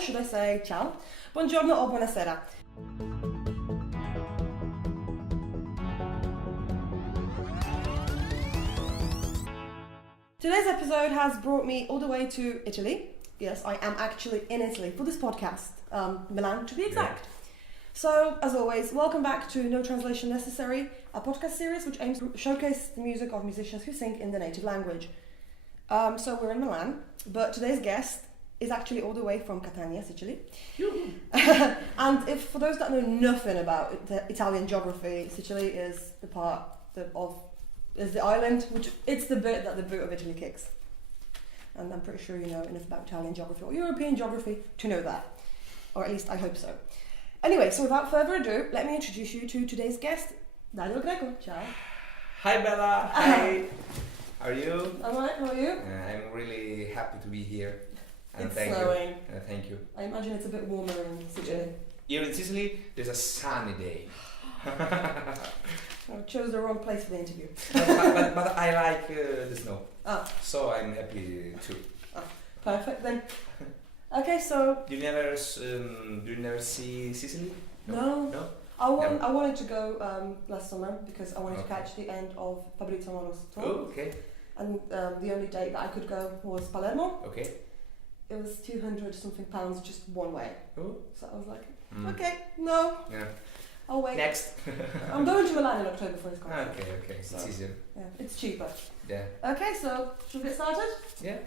should I say ciao? Buongiorno o buonasera. Today's episode has brought me all the way to Italy. Yes, I am actually in Italy for this podcast, Milan to be exact. Yeah. So, as always, welcome back to No Translation Necessary, a podcast series which aims to showcase the music of musicians who sing in the native language. So we're in Milan, but today's guest is actually all the way from Catania, Sicily. And if for those that know nothing about the Italian geography, Sicily is the part is the island, which it's the bit that the boot of Italy kicks. And I'm pretty sure you know enough about Italian geography or European geography to know that, or at least I hope so. Anyway, so without further ado, let me introduce you to today's guest, Dario Greco. Ciao. Hi Bella. Hi. How are you? I'm alright. How are you? I'm really happy to be here. And It's thank snowing. you. Thank you. I imagine it's a bit warmer in Sicily. Here in Sicily, there's a sunny day. I chose the wrong place for the interview. but I like the snow. Ah. So I'm happy too. Perfect then. Okay, so Do you never see Sicily? No. No. I wanted to go last summer because I wanted to Okay. catch the end of Fabrizio Moro's tour, Oh, okay. and the only date that I could go was Palermo. Okay. It was 200 something pounds just one way. Oh. So I was like, Mm. okay, no, Yeah. I'll wait. Next. I'm going to Milan in October for this concert. Okay. So. It's easier. Yeah, it's cheaper. Yeah. Okay, so should we get started? Yeah.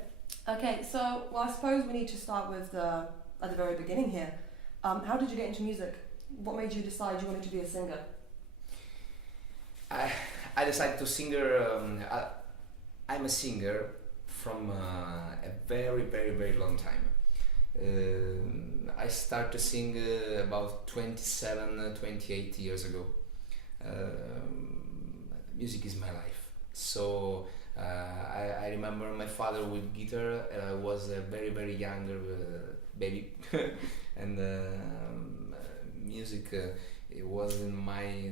Okay, so I suppose we need to start with at the very beginning here. How did you get into music? What made you decide you wanted to be a singer? I decided to sing. I'm a singer from a very, very, very long time. I started to sing about 27, 28 years ago. Music is my life. So I remember my father with guitar. I was a very, very young baby, and music it was in my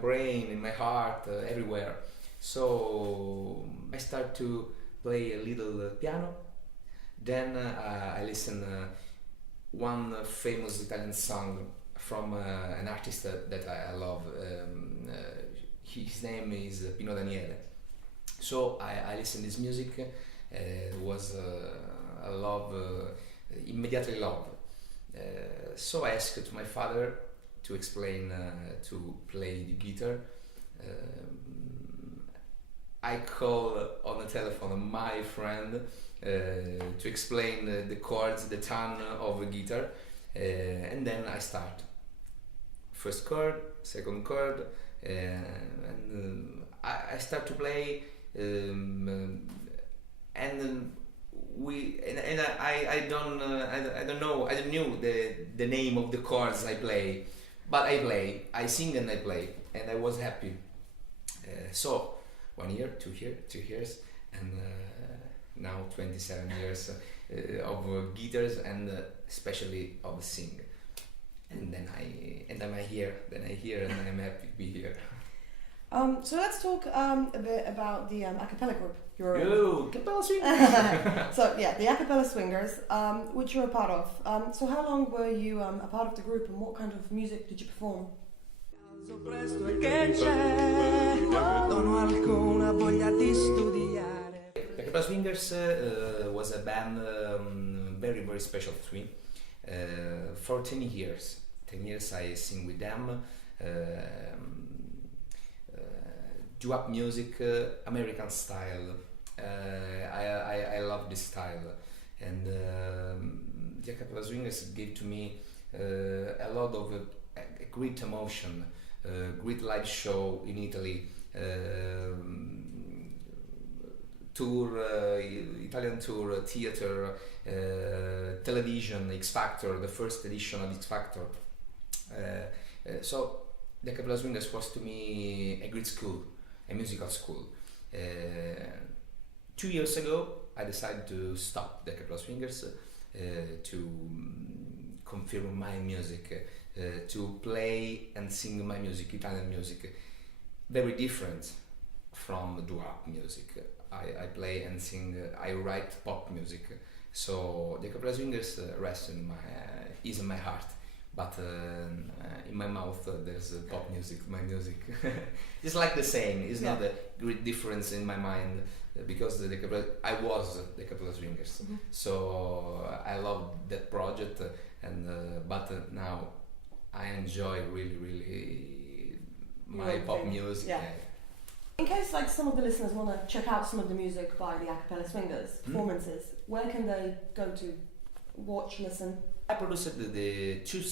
brain, in my heart, everywhere. So I started to play a little piano. Then I listened one famous Italian song from an artist that I love. His name is Pino Daniele. So I listened this music. Was a love, immediately love. So I asked to my father to explain to play the guitar. I call on the telephone my friend to explain the chords, the tone of the guitar, and then I start. First chord, second chord, and I start to play, and I don't know, I don't knew the name of the chords I play, but I sing and I play, and I was happy. So 1 year, 2 years, and now 27 years of guitars and especially of sing. And then I'm here, and I'm happy to be here. So let's talk a bit about the a cappella group you're in. Yo, Capella Swingers! So yeah, the a cappella swingers, which you're a part of. So how long were you a part of the group, and what kind of music did you perform? The Capella Swingers was a band very, very special to me. For 10 years. 10 years I sing with them. Doo-wop music, American style. I love this style, and the a cappella swingers gave to me a lot of a great emotion, great live show in Italy, tour, Italian tour, theater, television, X Factor, the first edition of X Factor. So the Capella Swingers was to me a great school, a musical school. 2 years ago I decided to stop the Capella Swingers to confirm my music, to play and sing my music, Italian music, very different from doo-wop music. I play and sing, I write pop music, So the Capella Swingers rests in is in my heart, but in my mouth there's pop music, my music. It's like the same. It's not a great difference in my mind because I was the Capella Swingers, so I love that project, and but now I enjoy really my pop music. Yeah. In case like some of the listeners want to check out some of the music by the A Cappella Swingers performances, where can they go to watch, listen? I produced the three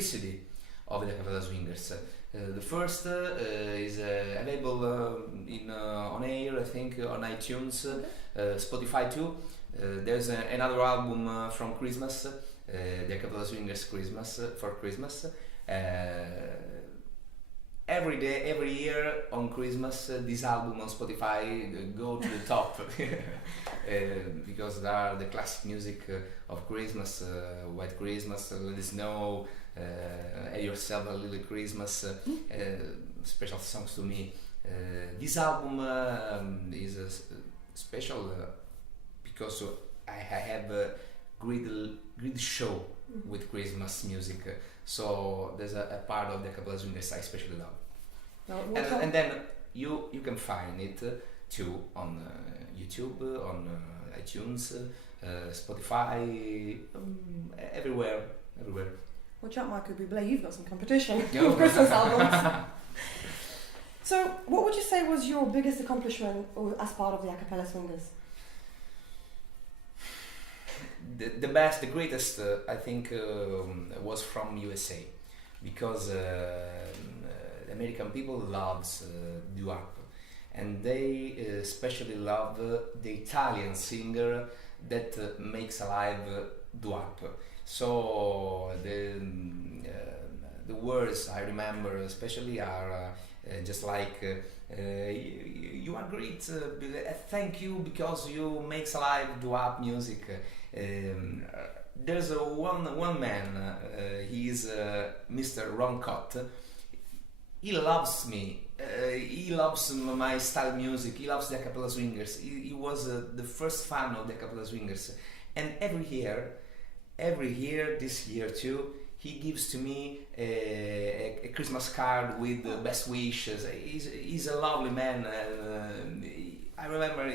CD of the A Cappella Swingers. The first is available on air, I think, on iTunes, Spotify too. There's another album from Christmas, the A Cappella Swingers Christmas for Christmas. Every year on Christmas, this album on Spotify go to the top because they are the classic music of Christmas, White Christmas, Let It Snow, Have Yourself a Little Christmas, special songs to me. This album is special because I have a great show with Christmas music. So there's a part of the Cappella Swingers I especially love. And then you can find it too on YouTube, on iTunes, Spotify, everywhere. Watch out, Michael Bublé, you've got some competition with Christmas albums. So, what would you say was your biggest accomplishment as part of the A Cappella Swingers? The best, the greatest, I think, was from USA, because American people loves doo-wop, and they especially love the Italian singer that makes alive doo-wop. So the words I remember especially are just like you are great, thank you because you makes alive doo-wop music. There's one man, he is Mr. Ron Cott. He loves me, he loves my style music, he loves the A Cappella Swingers. He was the first fan of the A Cappella Swingers, and every year, this year too, he gives to me a Christmas card with the best wishes. He's a lovely man. I remember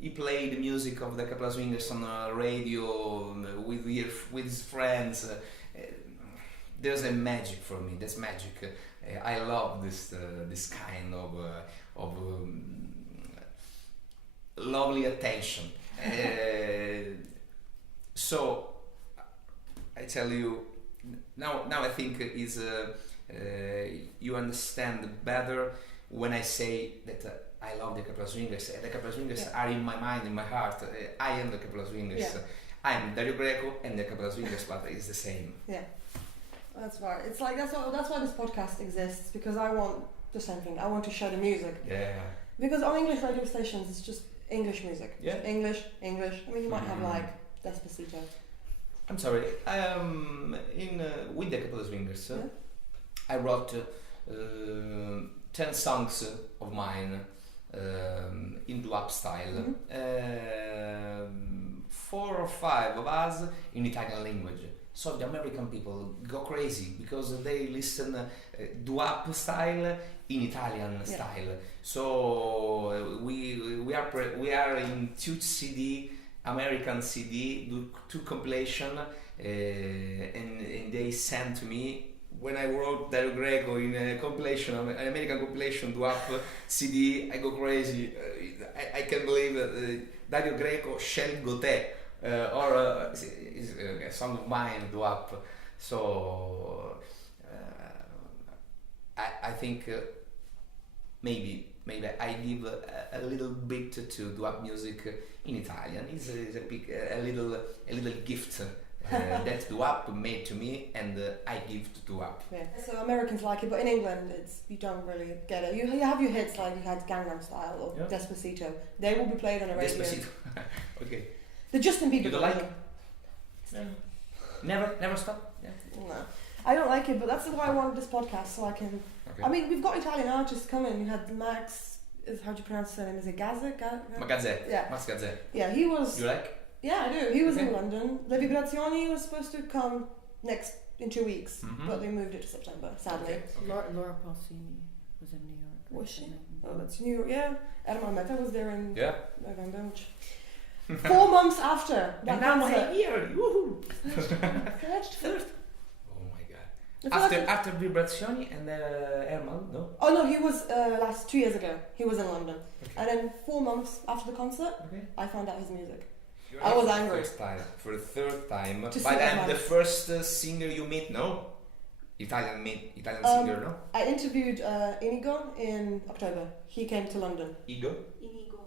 he played the music of the A Cappella Swingers on the radio with his friends. There's a magic for me. That's magic. I love this kind of lovely attention. So I tell you now I think is you understand better when I say that I love the Cappella Swingers. The Cappella Swingers are in my mind, in my heart. I am the Cappella Swingers. I am Dario Greco and the Cappella Swingers, but it's the same. Yeah. That's right. It's like that's why this podcast exists, because I want the same thing. I want to share the music. Yeah. Because on English radio stations, it's just English music. Yeah. English. I mean, you might have like Despacito. I'm sorry. With the Cappella Swingers, I wrote 10 songs of mine in doo-wop style. 4 or 5 of us in Italian language. So the American people go crazy because they listen doo-wop style in Italian style. So we are in 2 CD, American CD, 2 compilation, and they sent to me. When I wrote Dario Greco in a compilation, an American compilation doo-wop CD, I go crazy. I can't believe Dario Greco Scelgo Te. Or is a song of mine, doo-wop. So I think maybe I give a little bit to doo-wop music in Italian. It's a little gift that doo-wop made to me, and I give to doo-wop. Yeah. So Americans like it, but in England, you don't really get it. You have your hits like you had Gangnam Style or Despacito. They will be played on the radio. Despacito. Okay. The Justin Bieber. You don't like it? No. Never stop? Yeah. No. I don't like it, but that's why I wanted this podcast, so I can... Okay. I mean, we've got Italian artists coming. You had Max... How do you pronounce his name? Is it Gazzè? Gazzè. Yeah. Max Gazzè. Yeah, he was... You like? Yeah, I do. He was in Okay. London. Le Vibrazioni was supposed to come in 2 weeks, Mhm. but they moved it to September, sadly. Okay. Laura Pausini was in New York. Was she? recently. Oh, that's New York, yeah. Ermal Meta was there in Yeah. November, which 4 months after that And now concert. I'm here. Woohoo! Finished? Oh my god. I feel like After Vibrazioni and Ermal, no? Oh no, he was 2 years ago. He was in London, Okay. and then 4 months after the concert, Okay. I found out his music. You're I here was for the angry. First time, for the third time. To By see then, that the live. first singer you meet, no? Italian singer, no? I interviewed Inigo in October. He came to London. Ego? Inigo.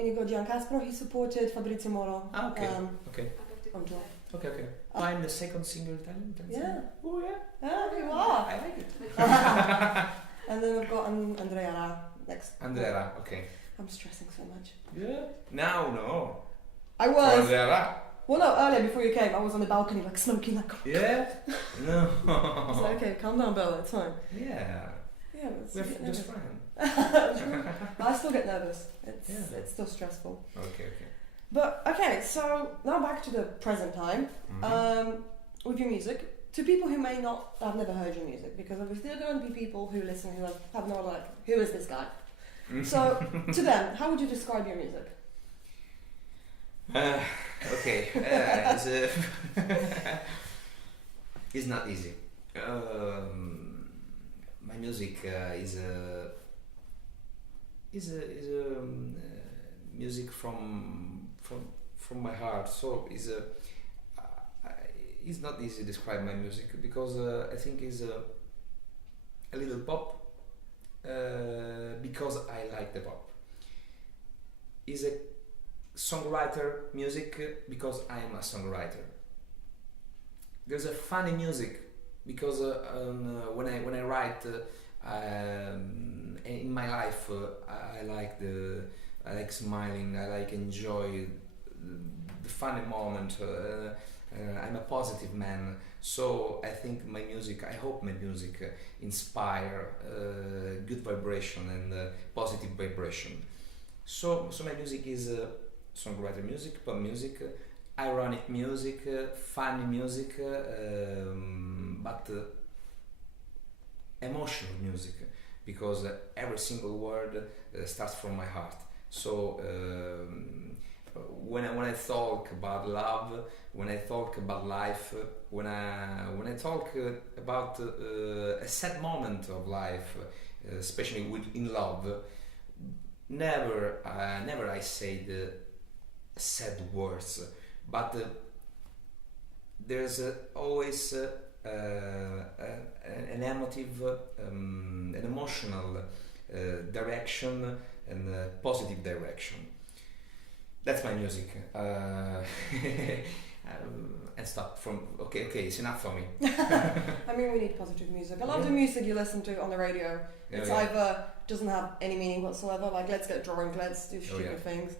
Inigo Giancastro, he supported Fabrizio Moro Ah, okay. Okay. on tour. Okay, okay. I'm the second singer Italian Yeah. singer. Oh yeah. Yeah, you are. I like it. And then I've got Andrea Ra next. Andrea, okay. I'm stressing so much. Yeah. Now, no. I For was. Andrea. Well, no, earlier before you came, I was on the balcony like smoking like. Yeah. No. I was like, okay, calm down, Bella. It's fine. Yeah. Yeah, but it's We're a bit just nervous. fine. But I still get nervous. It's still stressful. Okay, okay. But okay, so now back to the present time. Mhm. With your music, to people who may not have never heard your music, because obviously there are going to be people who listen who have no like, who is this guy? So to them, how would you describe your music? Okay. It's not easy. My music is music from my heart. So it's not easy to describe my music because I think it's a little pop because I like the pop. Is a songwriter music because I am a songwriter. There's a funny music because when I write in my life I like smiling, I like enjoy the funny moment. I'm a positive man, so I think my music, I hope my music inspire good vibration and positive vibration. So my music is songwriter music, pop music, ironic music, funny music, but emotional music, because every single word starts from my heart. So when I talk about love, when I talk about life, when I talk about a sad moment of life, especially in love, never I say the sad words, but there's always an emotive, an emotional direction and a positive direction. That's my music. And stop from. Okay, it's enough for me. I mean, we need positive music. A lot of the music you listen to on the radio, it's yeah. either doesn't have any meaning whatsoever, like let's get drunk, let's do stupid things,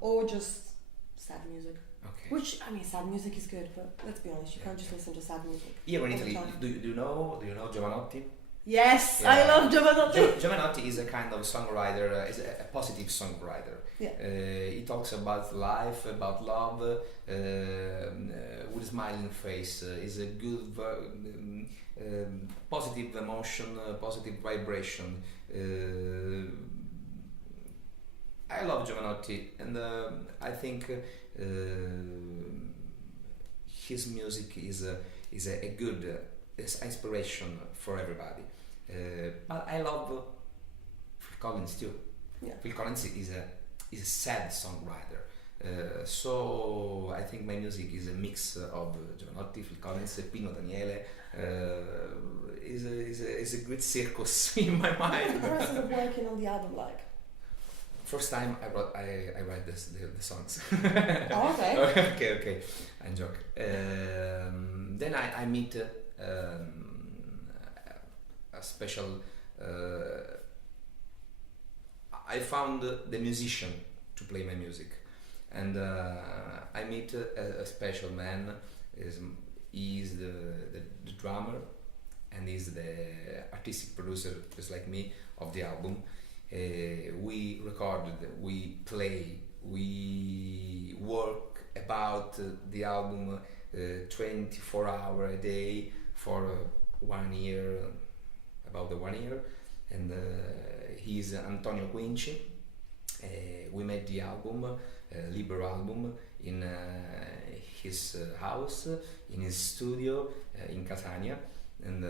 or just sad music. Okay. Which, I mean, sad music is good, but let's be honest, you can't just listen to sad music. Here in all the Italy, time. do you know Giovanotti? Yes, Yeah. I love Giovanotti. Giovanotti is a kind of songwriter, is a positive songwriter. Yeah. He talks about life, about love, with a smiling face. Is a good, positive emotion, positive vibration. I love Giovanotti, and I think his music is a good inspiration for everybody. But I love Phil Collins too. Yeah. Phil Collins is a sad songwriter. So I think my music is a mix of Giovanotti, Phil Collins, Pino Daniele. Is a good circus in my What's mind. the process of working on the album like? First time I write the songs. Oh, okay. okay. I joke. Then I meet a special. I found the musician to play my music, and I meet a special man. He's the drummer, and he's the artistic producer, just like me, of the album. We recorded, we play, we work about the album 24 hours a day for 1 year, about the 1 year, and he's Antonio Quinci. We made the album, Libero album, in his house, in his studio in Catania, and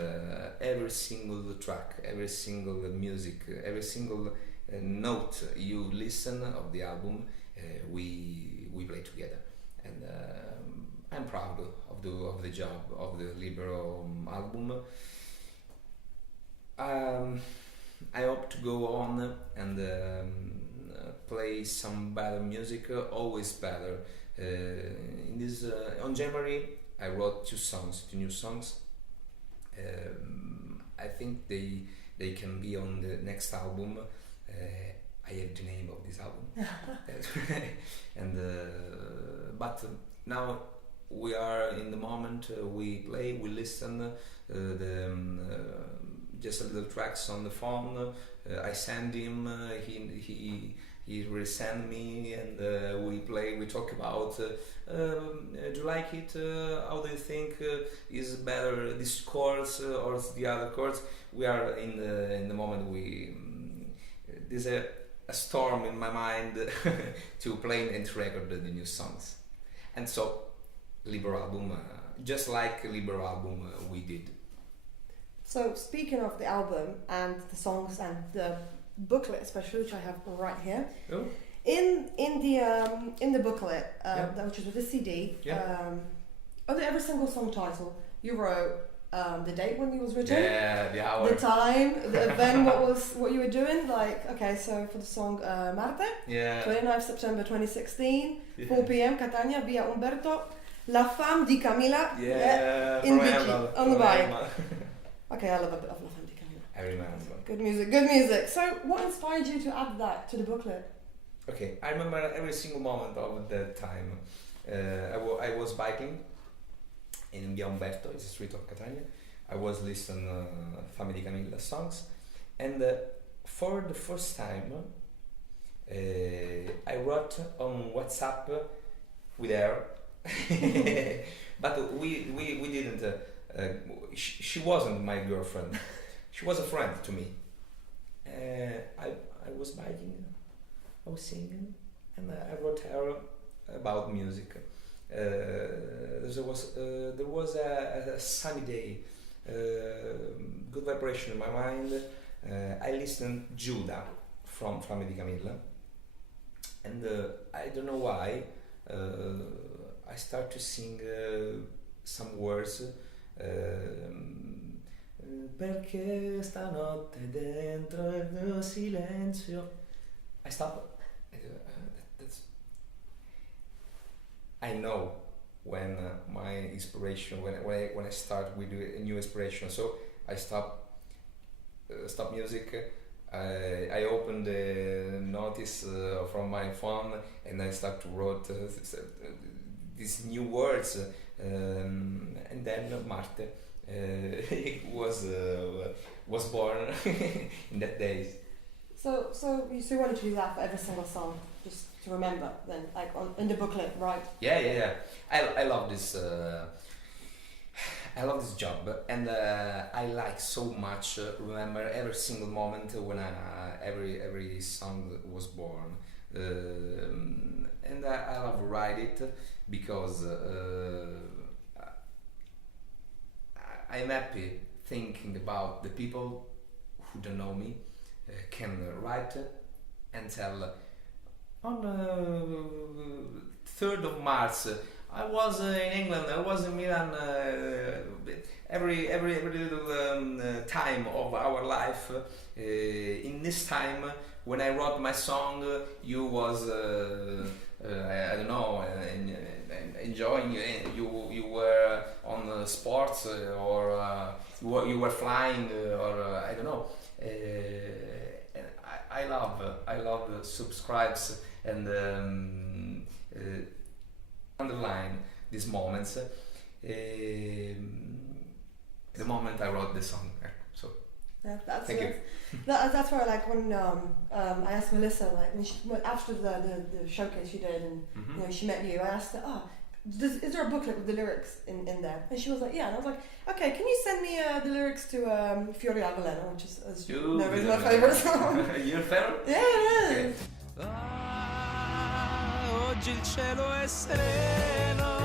every single track, every single music, every single note you listen of the album, we play together, and I'm proud of the job of the Libero album. I hope to go on and play some better music, always better. In this on January, I wrote two new songs. I think they can be on the next album. I have the name of this album, and but now we are in the moment. We play, we listen, just a little tracks on the phone. I send him. He resend me, and we play. We talk about. Do you like it? How do you think is better this chords or the other chords? We are in the moment. There's a storm in my mind to play and to record the new songs, and so Libero album, just like Libero album, we did. So speaking of the album and the songs and the booklet, especially, which I have right here. Oh. In the booklet, which is with the CD, under every single song title, you wrote the date when it was written, the hour, the time, the event, what you were doing. Like, okay, so for the song Marte, 29th September 2016, 4 p.m. Catania, via Umberto, La Femme di Camilla, in Vici, on the bike. Okay, I love a bit of La Femme di Camilla. I remember. Good music. So, what inspired you to add that to the booklet? Okay, I remember every single moment of that time. I was biking in Via Umberto, it's a street of Catania. I was listening Femme di Camilla songs, and for the first time, I wrote on WhatsApp with her, but we didn't. She wasn't my girlfriend. She was a friend to me. I was biking, I was singing, and I wrote her about music. There was a sunny day, good vibration in my mind. I listened Giuda from Femme di Camilla, and I don't know why I start to sing some words. Perché stanotte dentro il mio silenzio. I stop. I know when my inspiration, when I start with a new inspiration, so I stop music. I open the notice from my phone and I start to write these new words, and then Marte was born in that day. So you wanted to do that for every single song, just to remember, then, like in the booklet, right? Yeah. I love this. I love this job, and I like so much remember every single moment when every song was born, and I love write it because I'm happy thinking about the people who don't know me can write and tell on 3rd of March I was in England, I was in Milan, every little time of our life. In this time when I wrote my song, you was I don't know, enjoying. You were on sports or you were flying or I don't know. I love subscribes and underline these moments. The moment I wrote the song, so Yeah, that's Thank you. That's where like when I asked Melissa like after the showcase she did and you know she met you, I asked her, is there a booklet with the lyrics in there? And she was like, yeah. And I was like, okay, can you send me the lyrics to Fiori al Veleno, which is as you know is my favorite song. Your favorite? Yeah, it is. Oggi il cielo è sereno,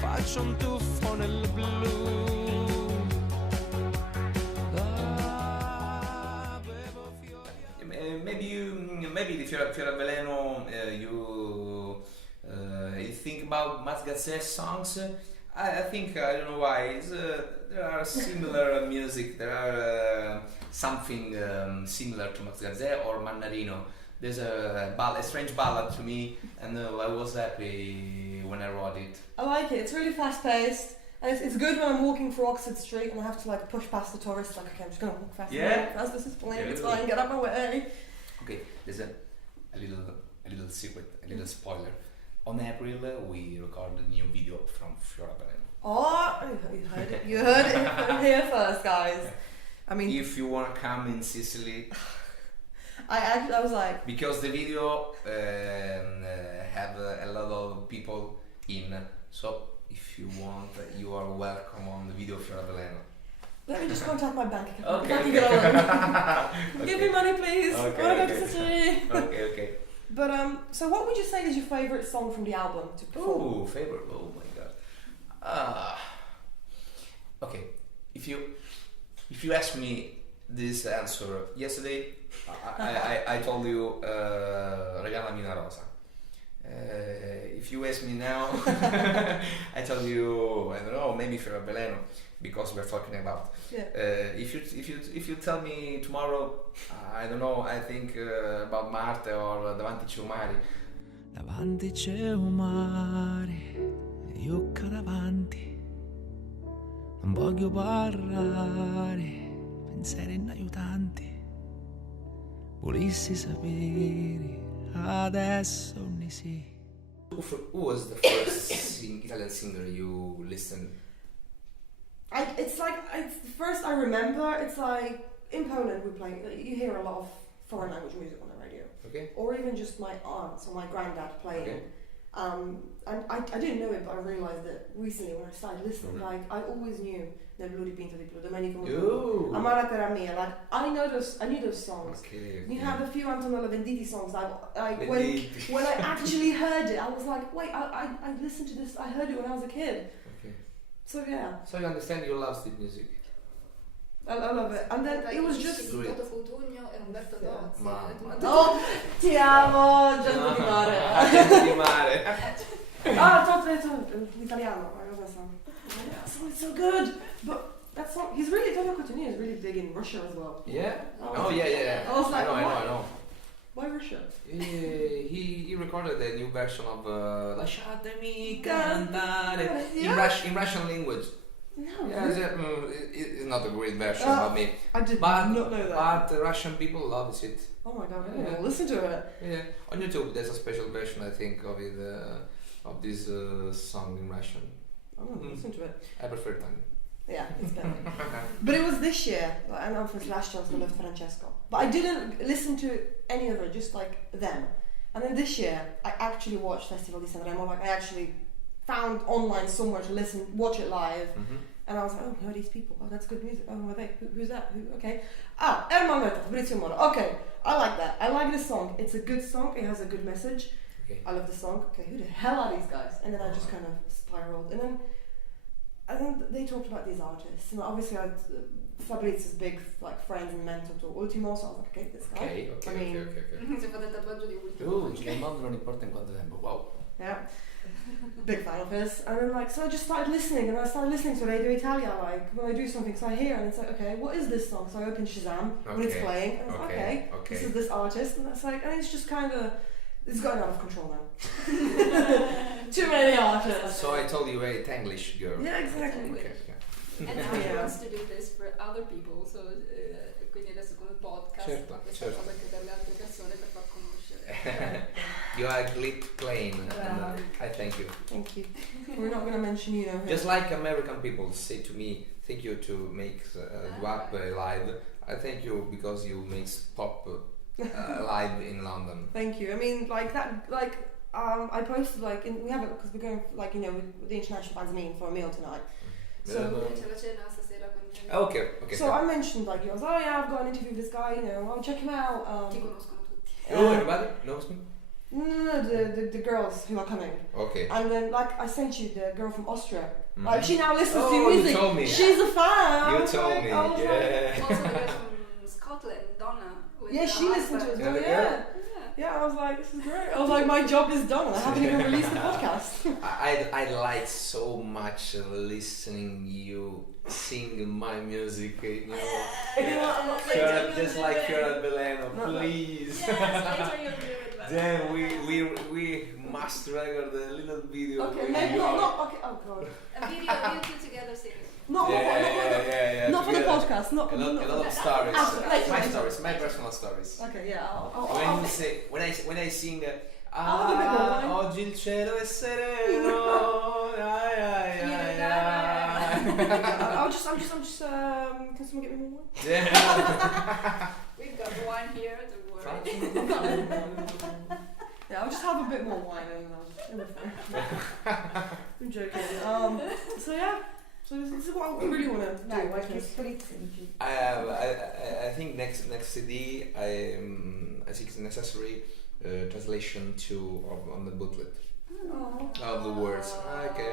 faccio un tuffo nel blu. Maybe the Fiora Veleno, you think about Maz Gazzè songs. I think I don't know why. There are similar music. There are something similar to Maz Gazzè or Mannarino. There's a strange ballad to me, and I was happy when I wrote it. I like it. It's really fast paced. And it's good when I'm walking through Oxford Street and I have to like push past the tourists. Like, okay, I'm just gonna walk fast. Yeah. Fast. This is playing. Yeah. It's fine. Get out my way. Okay, there's a little secret, a little spoiler. On April, we recorded a new video from Fiora Veleno. Oh, you heard it. You heard it from here first, guys. I mean, if you wanna come in Sicily, I was like, because the video have a lot of people in, so if you want, you are welcome on the video of Fiora Veleno. let me just contact my bank account. Okay, I can okay. get on it. Okay. Give me money, please. Okay, I wanna go okay. to Sicily. Okay. But so what would you say is your favourite song from the album to perform? Oh, favorite. Oh my god. Okay. If you ask me this answer yesterday, I told you Regalami una rosa. If you ask me now, I tell you I don't know, maybe Fiora Veleno, because we're talking about. Yeah. If you tell me tomorrow, I don't know, I think about Marte or Davanti c'è un mare. Davanti c'è un mare, io davanti, non voglio parlare, pensieri inaiutanti, volessi sapere, adesso ne sì. Who was the first Italian singer you listened? It's the first I remember. It's like in Poland we play. You hear a lot of foreign language music on the radio, Okay. or even just my aunts or my granddad playing. Okay. And I didn't know it, but I realised that recently when I started listening, like I always knew Nel blu dipinto di blu, Domenico Ooh. Amara Terra Mia. Like I knew those songs. Okay. You have a few Antonella Venditti songs. When Venditti. I actually heard it, I was like, wait, I listened to this. I heard it when I was a kid. Okay. So yeah, So you understand you love street music. I love it. And then it was just. Toto Futugno e Roberto Tozzi. Ma- Oh, ti amo, gente di mare. Gente di mare. L'italiano. I love that song. That song is so good. But that song, Toto Cutugno is really big in Russia as well. Yeah. Oh. Oh yeah. I was like, I know. Why Russia? He recorded a new version of Lasciatemi cantare Yeah. in Russian language. No. Yeah, it's not a great version of me, I did but not know that. but Russian people love it. Oh my god, I Yeah. didn't even listen to it. Yeah, on YouTube there's a special version I think of it of this song in Russian. I'm gonna listen to it. I prefer Italian. Yeah, it's better. But it was this year, I know for last year I was the Left Francesco. But I didn't listen to any of it, just like them. And then this year, I actually watched Festival di Sanremo. Like I actually found online somewhere to watch it live. And I was like, oh, who are these people? Oh, that's good music. Oh, who are they? Who's that? Okay. Ermanetta, Fabrizio Moro. Okay, I like that. I like this song. It's a good song. It has a good message. Okay. I love the song. Okay, who the hell are these guys? And then I just kind of spiraled. And then they talked about these artists. And obviously Fabrizio's big like friend and mentor to Ultimo, so I was like, okay, this guy. Okay. I mean, Si è fatto il tatuaggio di Ultimo. Nel mondo non importa in quanto tempo. Wow. Yeah. Big fan of his. And then so I just started listening, and I started listening to Radio Italia like when I do something, so I hear and it's like, okay, what is this song? So I open Shazam when it's Okay. playing, and it's like, okay, this is this artist, and it's like, and it's just kind of, it's going out of control now. Too many artists. So I told you a Tanglish girl. Yeah, exactly. Okay. And now he Yeah. wants to do this for other people, so quindi adesso con il podcast Certo, questa certo. cosa anche per le altre persone per far conoscere. You are a great plane, and I thank you. Thank you. We're not going to mention you know who. Just like American people say to me, thank you to make WAP live. I thank you because you make pop live in London. Thank you. I mean, like that, like I posted like we have it because we're going like you know with the international fans meeting for a meal tonight. So C'è la cena stasera con i Okay. so I mentioned like I was oh yeah I've got an interview with this guy you know I'll check him out. Ti conoscono tutti. Oh, everybody knows me? No, the girls who are coming. Okay. And then like I sent you the girl from Austria. Mhm. Like she now listens Oh, to you music. told me. She's a fan. You I was told like- me, I was like- yeah. Also the girl from Scotland, Donna. With Yeah, the she listened to it. husband. Oh, Yeah, the yeah. girl? Yeah, I was like, this is great. I was like, my job is done. I haven't even released the podcast. I like so much listening you sing my music, you know. Yeah. Just like Fiora Beleno, please. Yes, later you'll do it. but- Then we must record a little video. Okay, with maybe you. not. Okay, oh god. A video of you two together singing. Not not for the together. podcast. Not A lot not- of stories. Later, My later. stories, my personal stories. Okay, yeah. I'll When you say, when I sing, I'll have a bit more wine. oggi il cielo è sereno, ai, ai, ai, ai. I'm just. Can someone get me more wine? Yeah. We've got one here, don't worry. Yeah, I'll just have a bit more wine and it'll be fine. I'm joking. So yeah. So this is what I really want to do. Dai, Like, qualche spritz in più. I think next CD I think it's necessary translation on the booklet of the words. Okay,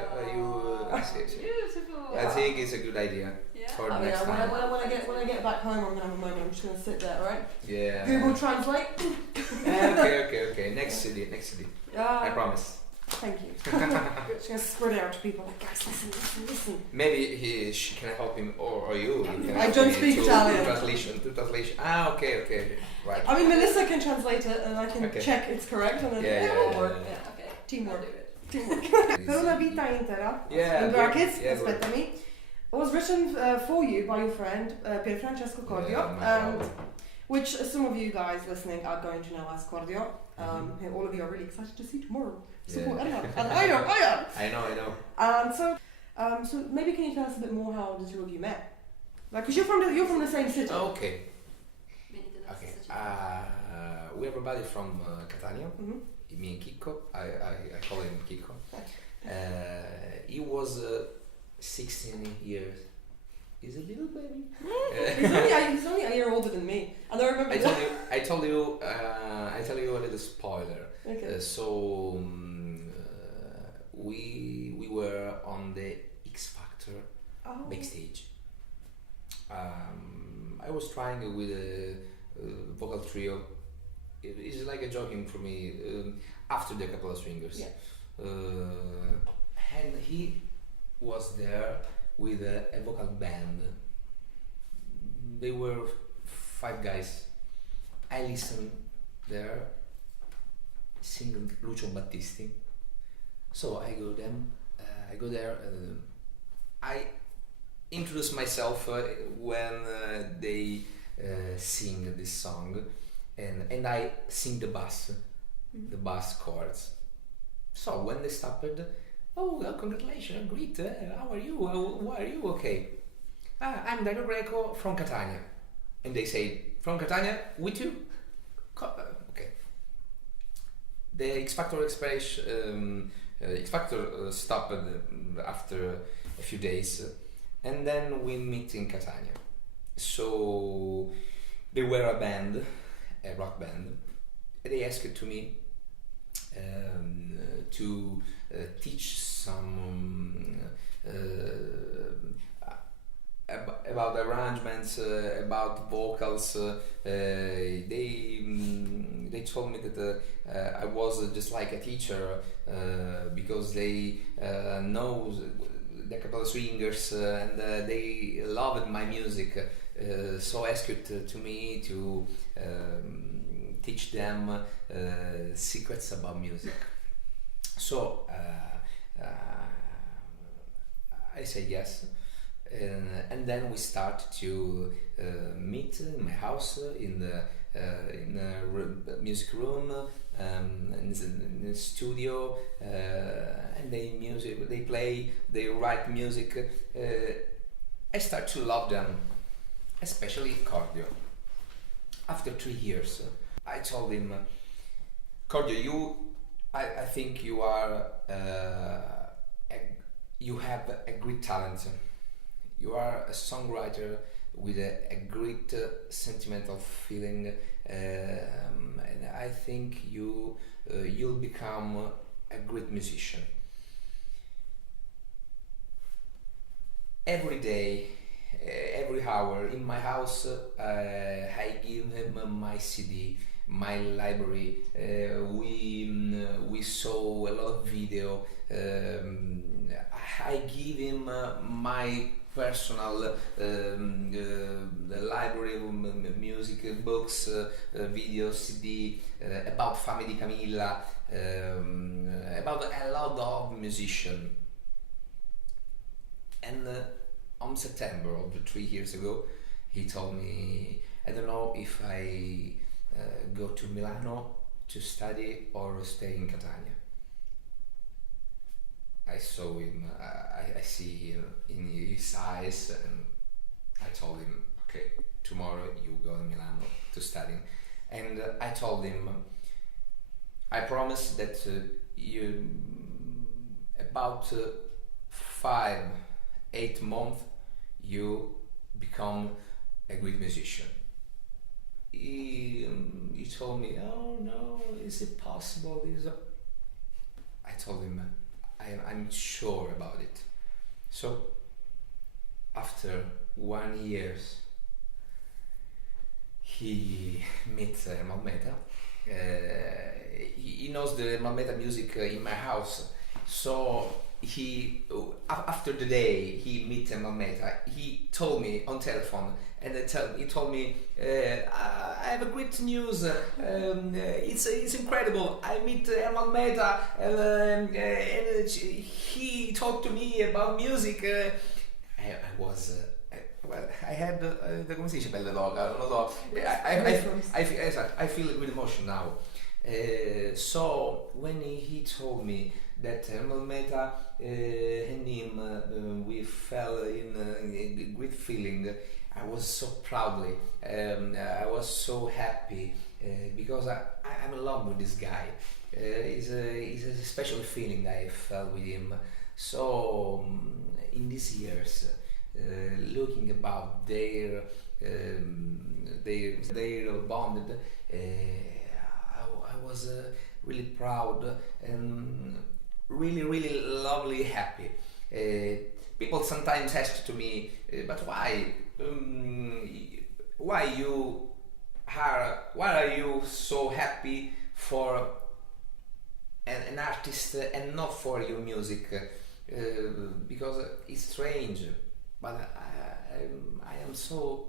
I see. Beautiful. I think it's a good idea Yeah. for the Oh, next yeah, time. when I get back home, I'm gonna have a moment. I'm just gonna sit there, right? Yeah. Google Translate. Okay. Next CD. I promise. Thank you. Just gonna spread it out to people. Like, guys, listen. Maybe she can help him or you. Can I help don't me speak to Italian. Translation. Okay. Right. I mean, Melissa can translate it, and I can Okay. check it's correct, and then Yeah, it'll yeah, work. yeah. Yeah, okay. Teamwork. I'll do it. Per una vita intera. Yeah, In brackets, yeah, aspettami. It was written for you by your friend Pier Francesco Cordio, Yeah, my and God. which some of you guys listening are going to know as Cordio. Who all of you are really excited to see tomorrow. Support Yeah. Elena. And I am. I know. And so maybe can you tell us a bit more how the two of you met? Like, cause you're from the same city. Okay. Venite dalla Okay. stessa città. We have everybody from Catania. Mhm. Me and Kiko. I call him Kiko. He was 16 years. He's a little baby. He's only a year older than me, and I remember. I told you a little spoiler. Okay. We were on the X Factor Oh. backstage. I was trying with a vocal trio. It's like a joking for me after the couple of swingers. Yeah. And he was there with a vocal band. They were 5 guys. I listened there singing Lucio Battisti. So I go there. I introduce myself when they sing this song, and I sing the bass chords. So when they stopped, oh well, congratulations, great, how are you? Why are you? Okay. I'm Dario Greco from Catania. And they say, from Catania? We too? Okay. The X Factor stopped after a few days, and then we meet in Catania. So they were a band, a rock band, and they asked to me to teach some about arrangements, about vocals. They told me that I was just like a teacher because they know the couple of swingers and they loved my music. So asked to me to teach them secrets about music. So I said yes. And then we start to meet in my house in the music room and in the studio, and they play, they write music. I start to love them, especially Cordio. After 3 years, I told him, Cordio, I think you are, you have a great talent. You are a songwriter with a great sentimental feeling, and I think you'll become a great musician. Every day, every hour in my house, I give him my CD, my library. We saw a lot of video. I give him my personal the library of music, books, video, CD, about Fame di Camilla, about a lot of musicians. And on September of 3 years ago, he told me, I don't know if I go to Milano to study or stay in Catania. I saw him, I see him in his eyes, and I told him, okay, tomorrow you go to Milano to study. And I told him, I promise that you about 5-8 months you become a great musician. He told me, oh no, is it possible? I told him, I'm sure about it. So after 1 year, he meets Malmeta. He knows the Malmeta music in my house. So he, after the day he meets Malmeta, he told me on telephone, and he told me, I have a great news. It's incredible. I meet Malmeta, and he talked to me about music. I was. Well, I had come si dice pelle d'oca, non lo so. I feel it with emotion now. So when he told me that Malmeta and him we fell in a great feeling, I was so proudly. I was so happy because I'm in love with this guy. It's a special feeling that I felt with him. So in these years, looking about their bond, I was really proud and really lovely happy. People sometimes ask to me, but why are you so happy for an artist and not for your music? Because it's strange, but I am so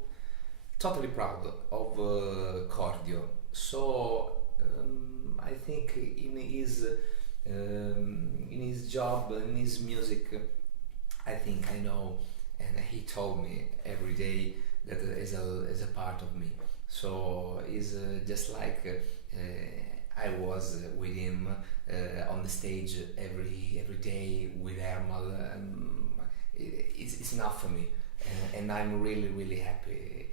totally proud of Cordio. So I think in his job, in his music, I think I know, and he told me every day that is a part of me. So it's just like I was with him on the stage every day with Hermal. It's enough for me, and I'm really happy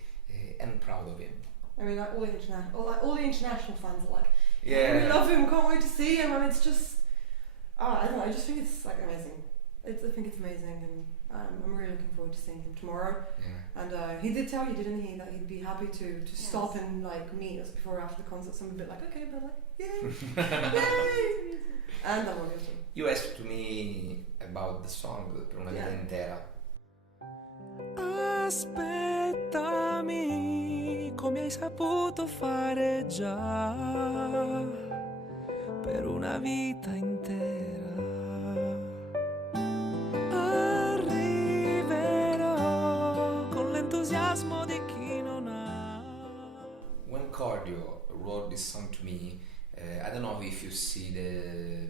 and proud of him. I mean, like all the international fans are like, yeah, we love him, can't wait to see him, and it's just, I don't know, I just think it's like amazing. I think it's amazing, and I'm really looking forward to seeing him tomorrow. Yeah. And he did tell you, didn't he, that he'd be happy to stop and like meet us before or after the concert. So I'm a bit like, okay, but like, yay, yay! And I'm obviously. You asked to me about the song Per una vita intera. Aspettami come hai saputo fare già per una vita intera. Arriverò con l'entusiasmo di chi non ha. When Cordio wrote this song to me, I don't know if you see the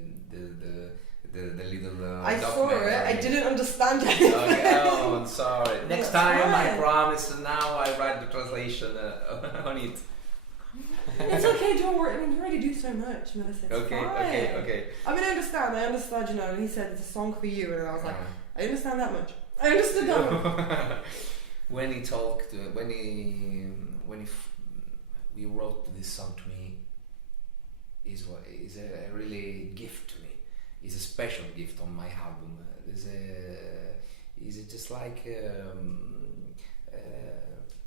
little I saw it. I didn't understand it. Okay, oh, I'm sorry. Next That's time, fine. I promise. Now I write the translation on it. It's okay, don't worry. I mean, you already do so much, Melissa. It's Okay, fine. okay. I mean, I understand, you know, and he said it's a song for you, and I was like, I understand that much. I understood that much. When he talked, we wrote this song to me, is a really gift to me. It's a special gift on my album. Is it just like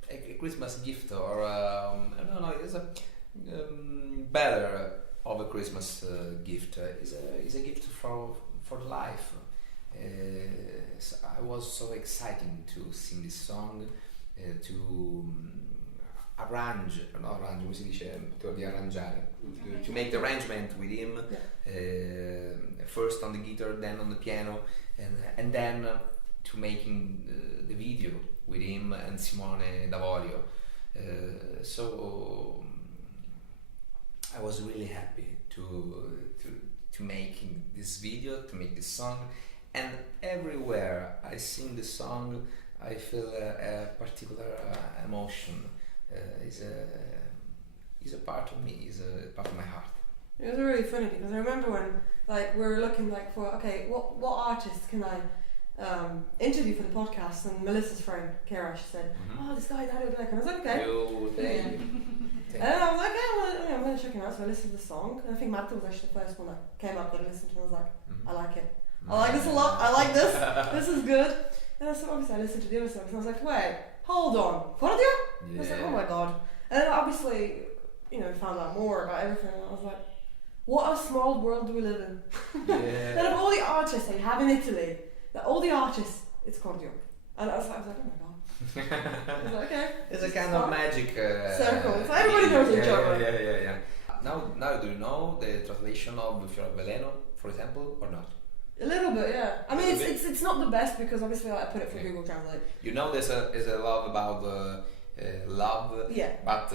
a Christmas gift, or I don't know? It's a better of a Christmas gift. Is a gift for life. So I was so excited to sing this song, to come si dice, di arrangiare, to make the arrangement with him, first on the guitar, then on the piano, and then to making the video with him and Simone D'Avorio. So I was really happy to making this video, to make this song, and everywhere I sing the song, I feel a particular emotion. Is a part of me, is a part of my heart. It was really funny because I remember when we were looking for what artist can I interview for the podcast, and Melissa's friend Kara, she said, oh, this guy Dario Greco, and I was like, okay. And then I was like, okay, I'm going to check him out. So I listened to the song, and I think Marta was actually the first one that came up that I listened to, and I was like, I like it. I like this a lot. I like this. This is good. And so obviously I listened to the other songs, and I was like, wait, hold on, Cordio? I was like, oh my god. And then obviously, you know, found out more about everything, and I was like, what a small world do we live in. Then of all the artists that you have in Italy, all the artists, it's Cordio. And I was like, oh my god. I was like, okay. It's a kind of magic circle. So everybody knows each other. Yeah. Now do you know the translation of Fiore Veleno, for example, or not? A little bit, yeah. I mean, it's not the best because obviously I put it for Google Translate. You know, there's a love about love, but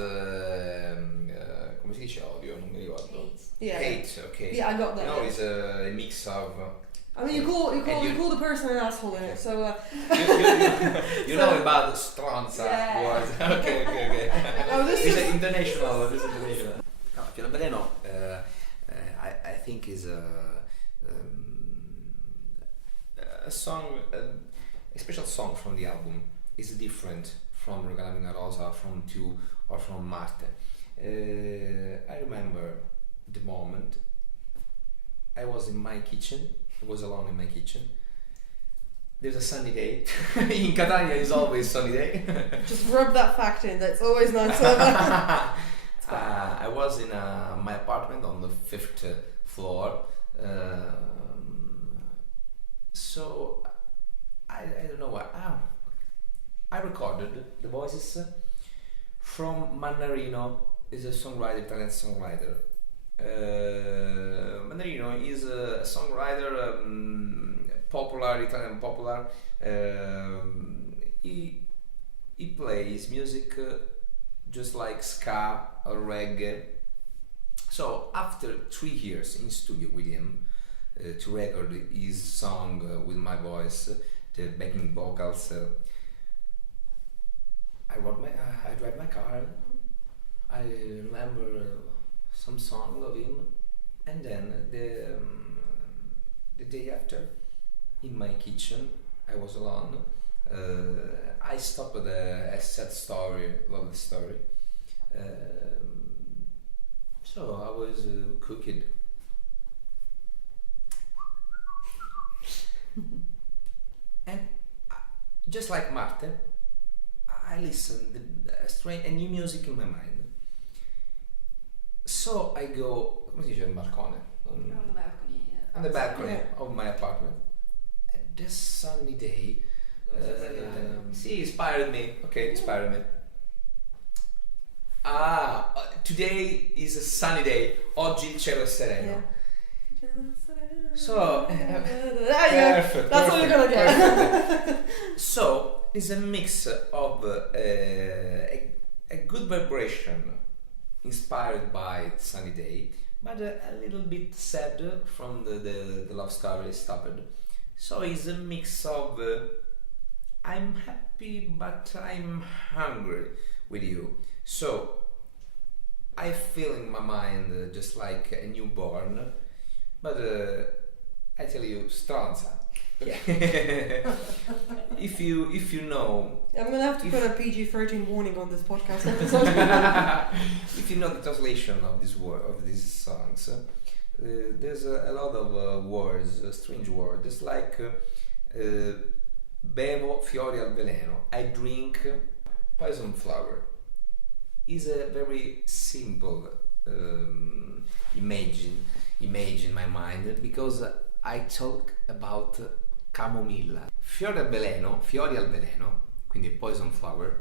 come si dice odio? Non mi ricordo. Hate, okay. Yeah, I got that. You know, it's a mix of. I mean, you call the person an asshole in it, so. You know about stronza words. Okay. Oh, this is international. This is international. No, Fiore Veleno, I think is a song, a special song from the album. Is different from Regalami una Rosa, from Tu, or from Marte. I remember the moment I was in my kitchen. I was alone in my kitchen. There's a sunny day. In Catania is always sunny day. Just rub that fact in. That's always nice. I was in my apartment on the 5th floor. So I don't know what. I recorded the voices from Mannarino. Is a songwriter, Italian songwriter. Mannarino is a songwriter, Italian popular. He plays music just like ska or reggae. So after 3 years in studio with him to record his song with my voice, the backing vocals, I drive my car. I remember some song of him, and then the day after, in my kitchen, I was alone. I stopped a sad story, lovely story. So I was cooking. And just like Marte, I listened a new music in my mind. So I go, come si dice, on balcone? On the balcony. On the balcony of my apartment. And this sunny day, inspired me. Okay, inspired me. Today is a sunny day. Oggi il cielo è sereno. So, perfect. That's what you're gonna get. So, it's a mix of a good vibration inspired by sunny day, but a little bit sad from the love story stopped. So it's a mix of I'm happy but I'm hungry with you. So I feel in my mind just like a newborn, but I tell you, stronza. Yeah. if you know, I'm gonna have to put a PG-13 warning on this podcast episode. if you know the translation of these songs, there's a lot of words, strange words, just like bevo fiori al veleno. I drink poison flower. Is a very simple image in my mind, because I talk about camomilla. Fiori al veleno, quindi poison flower,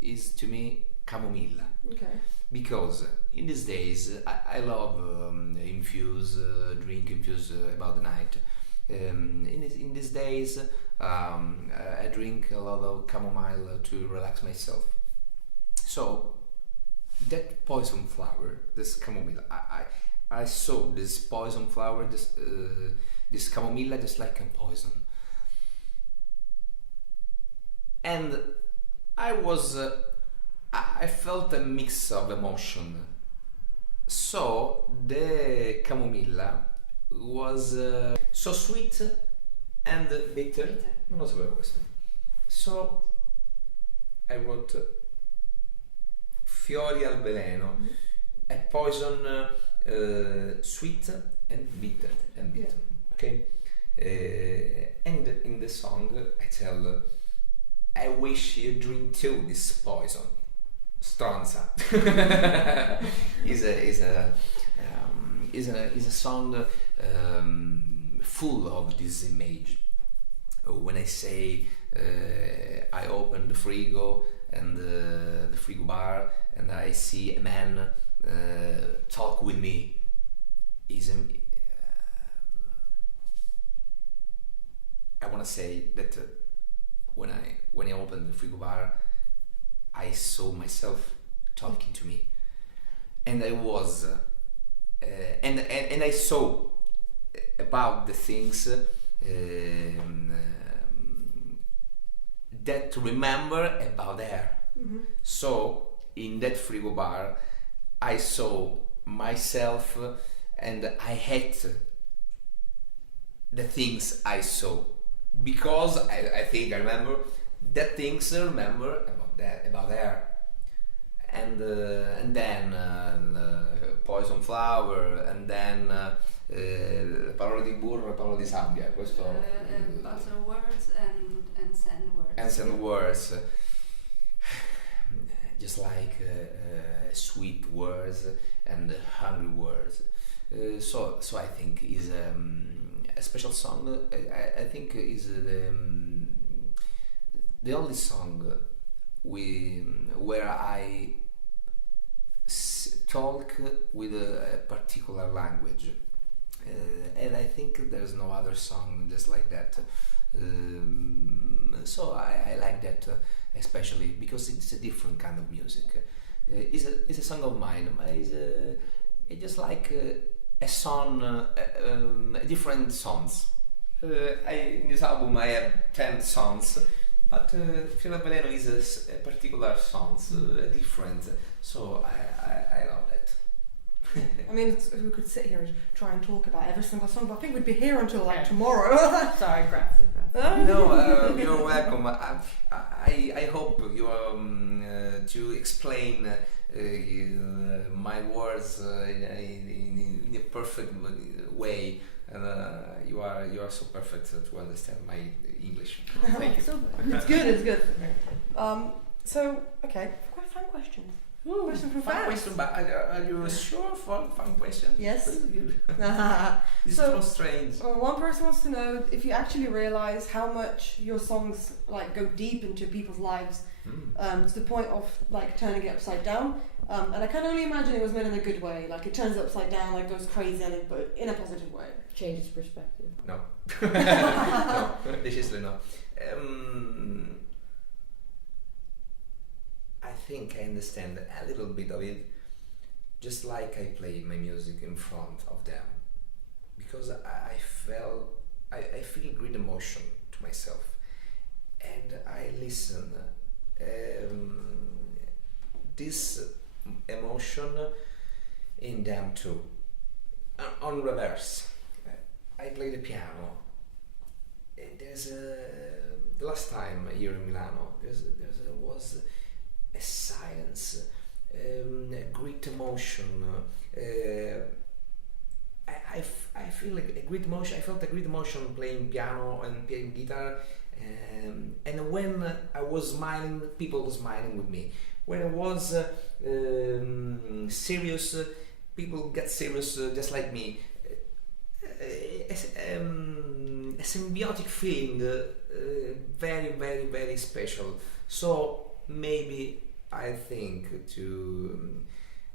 is to me camomilla. Okay. Because in these days I love drink infuse about the night. In these days I drink a lot of chamomile to relax myself. So that poison flower, this chamomile, I saw this poison flower, this chamomilla, just like a poison, and I felt a mix of emotion. So the chamomilla was so sweet and bitter. Non lo sapevo questo. So I wrote fiori al veleno, a poison, sweet and bitter. Yeah. Okay, and in the song I tell, I wish you drink too this poison. Stronza is a song full of this image. When I say I open the frigo and the frigo bar and I see a man talk with me, I want to say that when I opened the frigo bar, I saw myself talking to me, and I was and I saw about the things that remember about there. So in that frigo bar I saw myself and I hate the things I saw, because I think I remember that things remember about there, and then poison flower, and then parole di burro e parole di sabbia. Questo Bottom words and sand words. and some words, just like sweet words and hungry words. So I think is a special song. I think is the only song where I talk with a particular language, and I think there's no other song just like that. So I like that especially because it's a different kind of music. It's a song of mine. It's just like a song, different songs. In this album I have 10 songs. But Fiore al Veleno is a particular song, different. So I love that. I mean, we could sit here and try and talk about every single song, but I think we'd be here until like tomorrow. Sorry, grazie. No, you're welcome. I hope you to explain my words in a perfect way. And you are so perfect to understand my English. Thank you. It's good. It's good. So okay, quite fun questions. Question from Fun fans. question, but are you sure for fun question? Yes. It's So- so strange. One person wants to know if you actually realize how much your songs like go deep into people's lives, to the point of like turning it upside down. And I can only imagine it was made in a good way. Like it turns it upside down, like goes crazy, and but in a positive way. Changes perspective. No. No, decisely no. I think I understand a little bit of it, just like I play my music in front of them, because I feel great emotion to myself, and I listen. This emotion in them too. On reverse, I play the piano. There's the last time here in Milano, was a silence, a great emotion. I feel like a great emotion. I felt a great emotion playing piano and playing guitar. And when I was smiling, people were smiling with me. When I was serious, people get serious just like me. A symbiotic feeling, very, very, very special. So maybe I think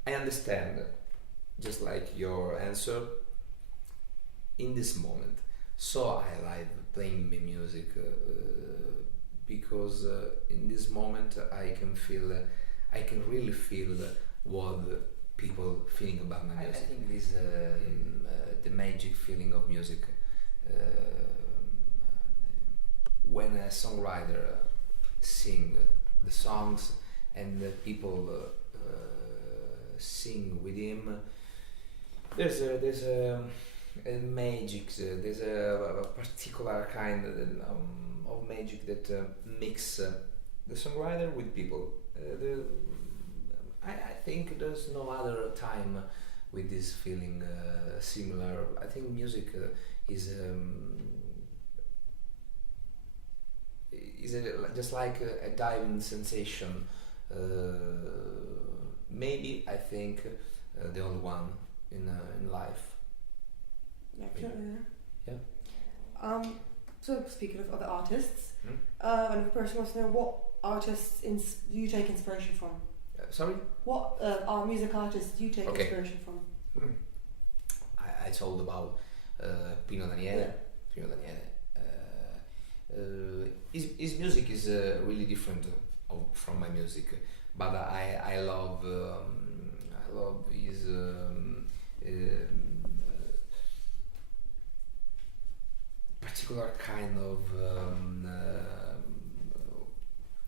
I understand, just like your answer, in this moment. So I like playing my music because in this moment I can really feel what people feeling about my music. I think this the magic feeling of music. When a songwriter sing the songs and the people sing with him, there's a magic. There's a particular kind of magic that mix the songwriter with people. I think there's no other time with this feeling similar. I think music is just like a diving sensation. Maybe I think the only one in life. Definitely. Yeah. So speaking of other artists, another person wants to know what artists do you take inspiration from? Sorry? What music artists do you take inspiration from? I told about Pino Daniele. Yeah. Pino Daniele. His music is really different from my music, but I love his particular kind of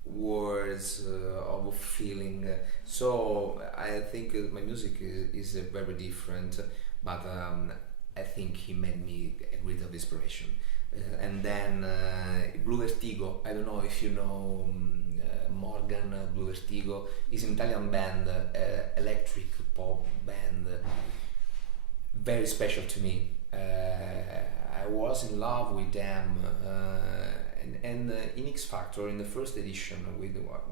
words of feeling. So I think my music is very different, but I think he made me a great of inspiration. And then Blue Vertigo, I don't know if you know Morgan. Blue Vertigo is an Italian band, electric pop band, very special to me. I was in love with them, and in X Factor, in the first edition,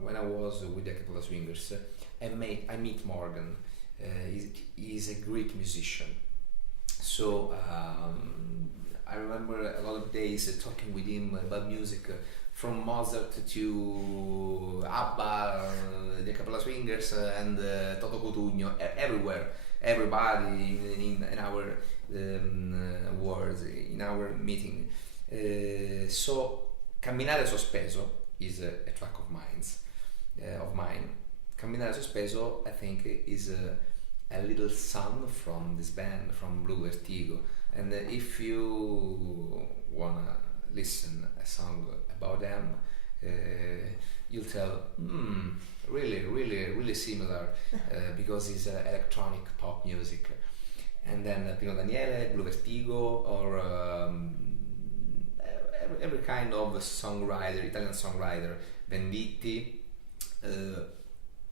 when I was with the Capola Swingers, I meet Morgan. He's a great musician. So I remember a lot of days talking with him about music, from Mozart to ABBA, the Capola Swingers, and Toto Cutugno, everywhere. Everybody in our words, in our meeting. So Camminare Sospeso is a track of mine. Camminare Sospeso, I think, is a little song from this band, from Blue Vertigo. And if you wanna listen a song about them, you'll tell, really similar, because it's electronic pop music. And then Pino Daniele, Blue Vertigo, or every kind of songwriter, Italian songwriter, Venditti.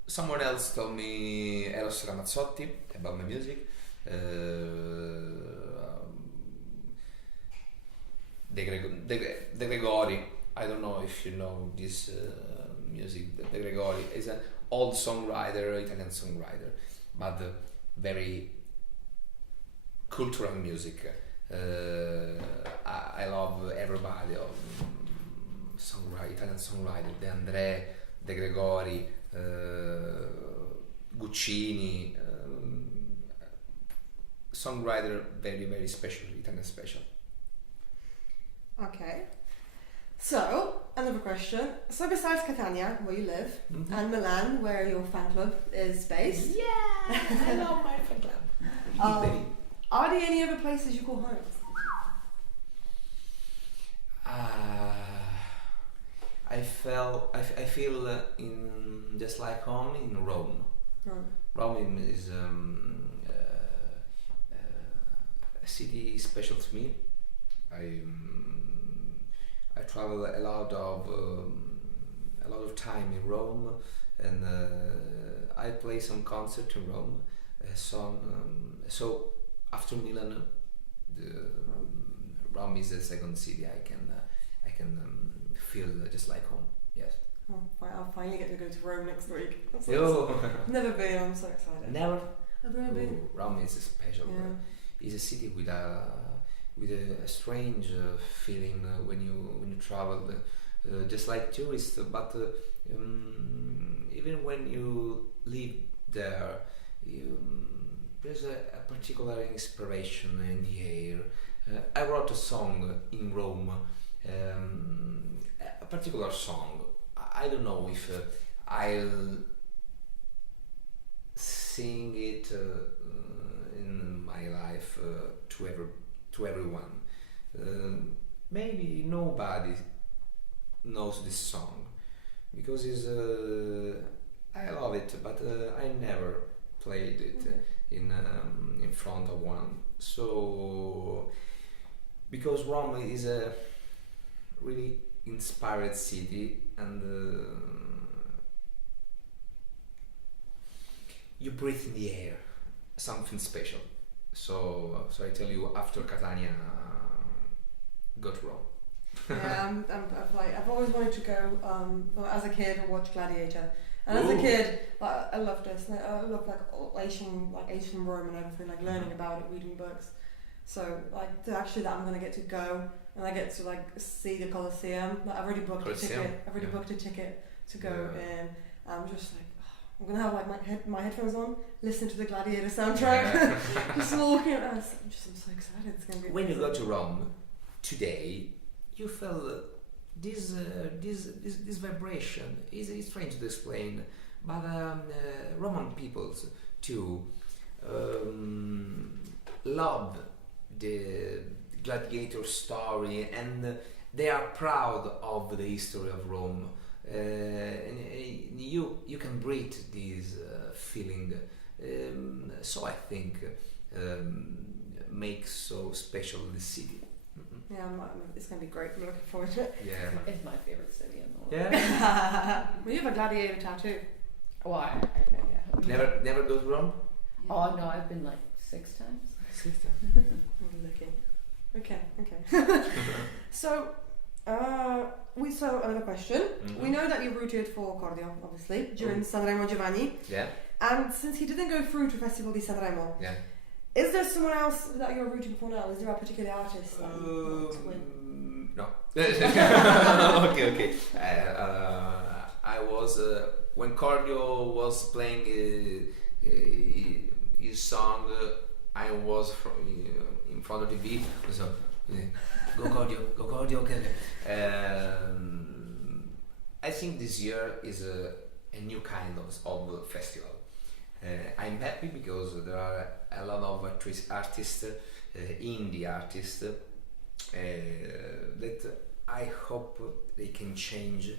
Someone else told me Eros Ramazzotti about my music. De Gregori, I don't know if you know this music. De Gregori is an old songwriter, Italian songwriter, but very cultural music. I love everybody of Italian songwriter, De André, De Gregori, Guccini, songwriter very special, Italian special. Okay. So, another question. So besides Catania, where you live, and Milan, where your fan club is based, Yeah, I love my fan club. Are there any other places you call home? I feel in just like home in Rome. Rome is a city special to me. I travel a lot of time in Rome, and I play some concert in Rome. So after Milan, Rome is the second city I can feel just like home. Yes. Oh, I'll finally get to go to Rome next week. That's Yo. Never been. I'm so excited. Never. I've never been. Rome is special. Yeah. It's a city with a strange feeling when you travel, just like tourists. But even when you live there, there's a particular inspiration in the air. I wrote a song in Rome, a particular song. I don't know if I'll sing it in my life to everyone. Maybe nobody knows this song because I love it, but I never played it in front of one. So because Rome is a really inspired city, and you breathe in the air, something special. So I tell you, after Catania, go to Rome. Yeah, I've always wanted to go as a kid and watch Gladiator. And as a Ooh. kid, I loved this. I loved Asian Rome and everything, like learning about it, reading books. So that I'm gonna get to go and I get to see the Colosseum. I've already booked a ticket. I've already booked a ticket to go in. I'm just I'm gonna have my headphones on, listen to the Gladiator soundtrack, just walking around. I'm so excited. It's gonna be When you amazing. go to Rome today, you feel this vibration. It's strange to explain, but Roman peoples too love the gladiator story, and they are proud of the history of Rome. And you can breathe this feeling. So I think makes so special this city. Yeah, it's gonna be great. I'm looking forward to it. Yeah. It's my favorite city in the world. Yeah. Well, you have a gladiator tattoo. Oh, I Never go to Rome. Oh no, I've been 6 times. Lucky. Okay. So, we saw another question. Mm-hmm. We know that you rooted for Cordio, obviously, during Sanremo Giovanni. Yeah. And since he didn't go through to Festival di Sanremo, Yeah. is there someone else that you're rooting for now? Is there a particular artist that you want to win? No. Okay. I was when Cordio was playing his song. I was in front of the TV. So, go Cordio, okay. I think this year is a new kind of festival. I'm happy because there are a lot of artists, indie artists, that I hope they can change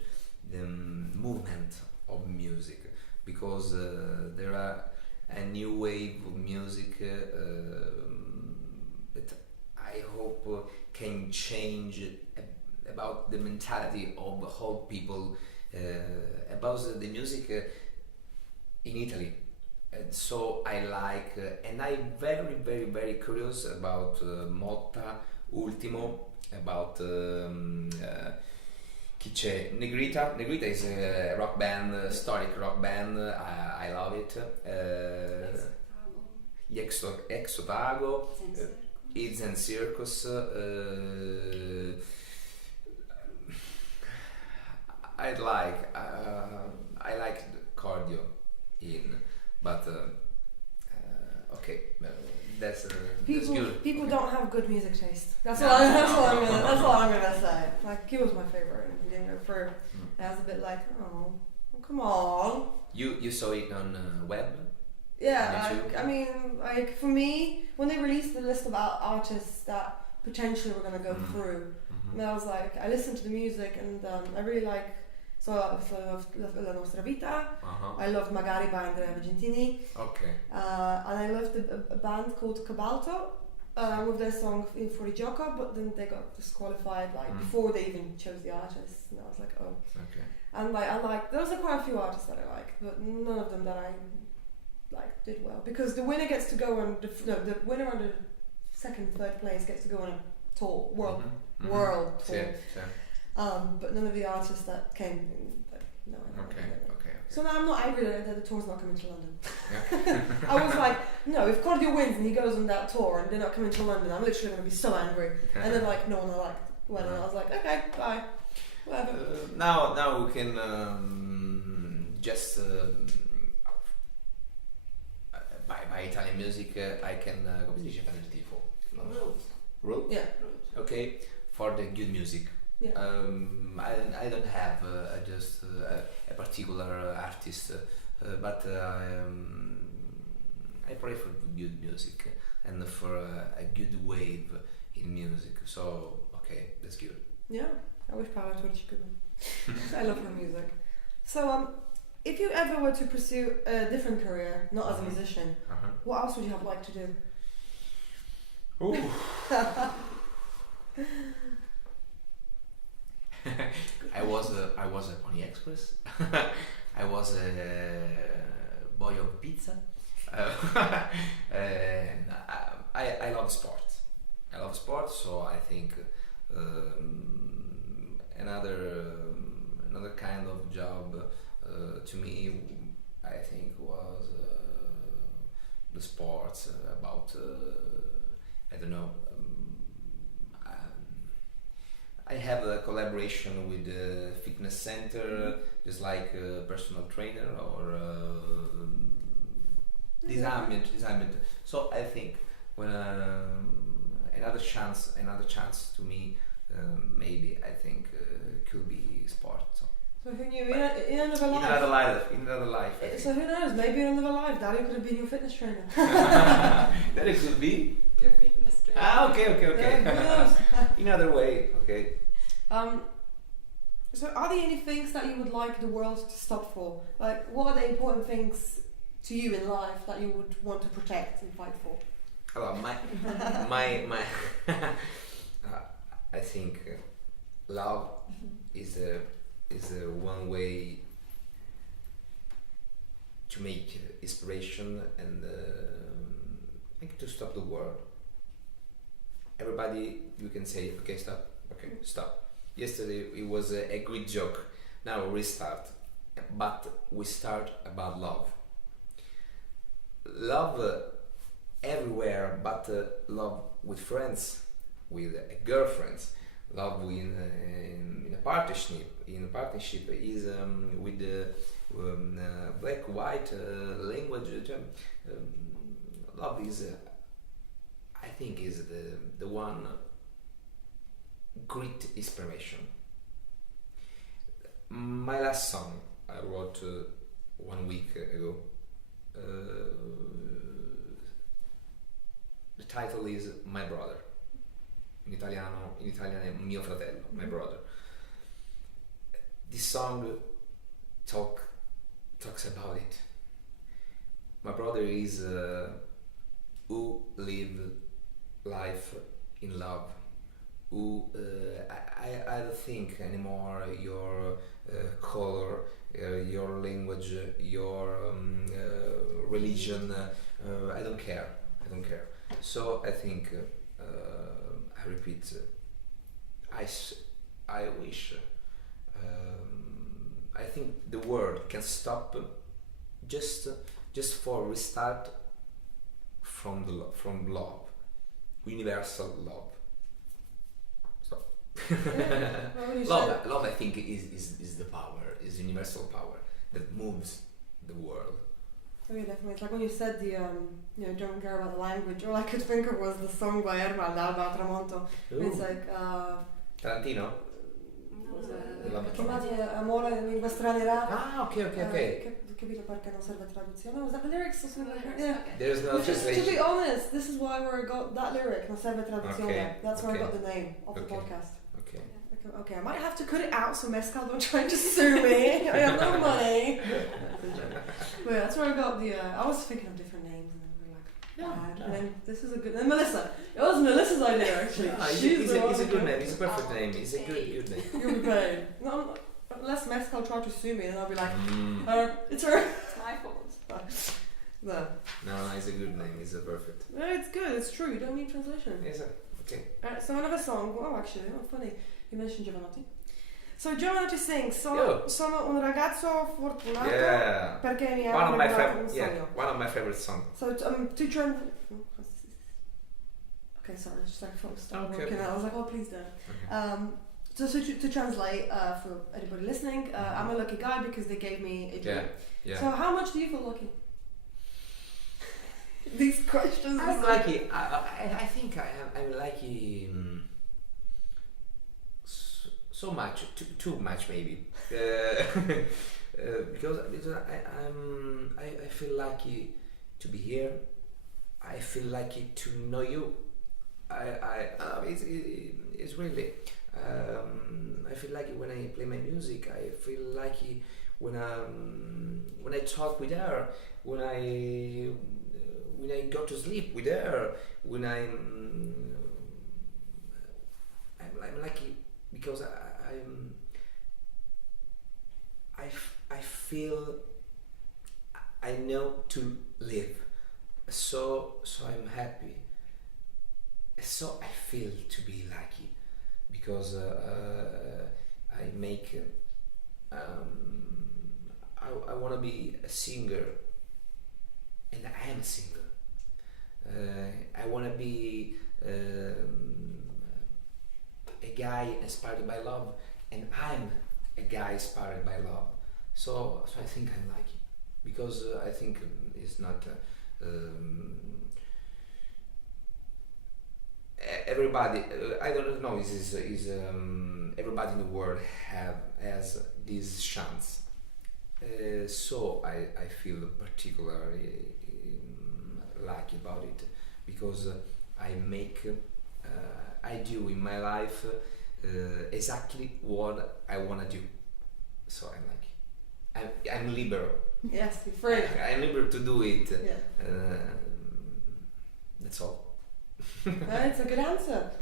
the movement of music, because there are a new wave of music that I hope can change about the mentality of the whole people about the music in Italy. And so I like, and I'm very, very, very curious about Motta, Ultimo, about chi c'è? Negrita. Negrita is a rock band, historic rock band. I love it. Gli Exotago, Ids and Circus. I like Cardio in, but okay, that's good. People don't have good music taste. That's No, all no. I'm gonna say. Like, he was my favorite, and he didn't go through. I was a bit like, oh, come on. You saw it on web? Yeah, YouTube? I mean, for me, when they released the list of artists that potentially were gonna go through, and I was like, I listened to the music, and I really like. So I loved La Nostra Vita. I loved Magari by Andrea Vigentini. Okay. And I loved a band called Cabalto. with their song in Fuori Gioco, but then they got disqualified before they even chose the artist, and I was like, oh. Okay. And I like there was quite a few artists that I like, but none of them that I did well, because the winner gets to go on the winner and the second, third place gets to go on a tour, world tour. Sure. But none of the artists that came, no. I don't Okay. like them. Okay. So now I'm not angry that the tour's not coming to London. Yeah. I was like, no, if Cordio wins and he goes on that tour and they're not coming to London, I'm literally going to be so angry. And then no one liked when and I was like, okay, bye, whatever. Now we can just by Italian music I can come si dice fare il tifo? Rule? Yeah. Okay, for the good music. Yeah. I don't have just a particular artist, but I pray for good music and for a good wave in music. So okay, that's good. Yeah, I wish power to Chicago. I love her music. So if you ever were to pursue a different career, not as a musician, what else would you have liked to do? Ooh. I was a Pony Express. I was a boy of pizza. And I love sports. I love sports, so I think another kind of job to me, I think, was the sports about I don't know. I have a collaboration with the fitness center, just like a personal trainer or designment. So I think when another chance to me, maybe I think could be sport. So who knew? In another life. In another life. So who knows? Maybe in another life, Dario could have been your fitness trainer. That it could be. Your fitness trainer. Okay. Yeah, who knows? In other way, okay. So are there any things that you would like the world to stop for? Like, what are the important things to you in life that you would want to protect and fight for? Hello, my I think love is a one way to make inspiration and like to stop the world. Everybody, you can say, okay, stop. Okay, stop. Yesterday it was a great joke. Now we restart, but we start about love. Love everywhere, but love with friends, with girlfriends. Love in a partnership. In a partnership is with the black white language. Love is, I think, is the one great inspiration. My last song I wrote 1 week ago. The title is My Brother. In Italian è Mio Fratello, My Brother. This song talks about it. My brother is who live life in love. Who I don't think anymore your color, your language, your religion. I don't care. So I think I repeat. I wish. I think the world can stop just for restart from love, universal love. Love I think is the power, is universal power that moves the world. Oh yeah, definitely. It's like when you said the don't care about the language, all I could think of was the song by Ermal, L'alba tramonto. It's like Tarantino? chiamati Amore lingua straniera. Ah, okay. Capito perché non serve traduzione? Was that the lyrics or something? Okay. Yeah. There's no translation. To be honest, this is why I got that lyric, non serve traduzione. Okay, That's where I okay. got the name of the Okay. podcast. Okay. Okay, I might have to cut it out so Mescal don't try to sue me. I have no money. But yeah, that's where I got the. I was thinking of different names and then we were like, And then this is a good. And Melissa, it was Melissa's idea actually. It's a good name. It's a perfect name. It's a good name. You'll be paid. No, unless Mexico try to sue me, then I'll be like, it's her. It's my fault. No. No, it's a good name. It's a perfect. No, it's good. It's true. You don't need translation. Yes, sir. Okay. Alright, so another song. Oh, actually, funny. You mentioned Giovanotti. So Giovanotti sings Yo. Sono un ragazzo fortunato Yeah. perché mi ha One of my regalato un favorite. sogno. Yeah. One of my favorite songs. So to okay, sorry, just like stop Okay. working out. I was like, oh please don't. So to translate for anybody listening, I'm a lucky guy because they gave me a dream. Yeah. So how much do you feel lucky? These questions. I'm lucky. I think I'm lucky. So much, too much maybe. Because I feel lucky to be here. I feel lucky to know you. It's really. I feel lucky when I play my music. I feel lucky when I talk with her. When I go to sleep with her. When I'm lucky because I feel I know to live. So I'm happy. So I feel to be lucky because I make. I want to be a singer, and I am a singer. I want to be a guy inspired by love, and I'm a guy inspired by love. So I think I'm lucky because I think it's not. Everybody, I don't know. Is everybody in the world has this chance? So I feel particularly lucky about it because I do in my life exactly what I wanna do. So I'm lucky. I'm liberal. Yes, you're free. I'm liberal to do it. Yeah. That's all. It's a good answer.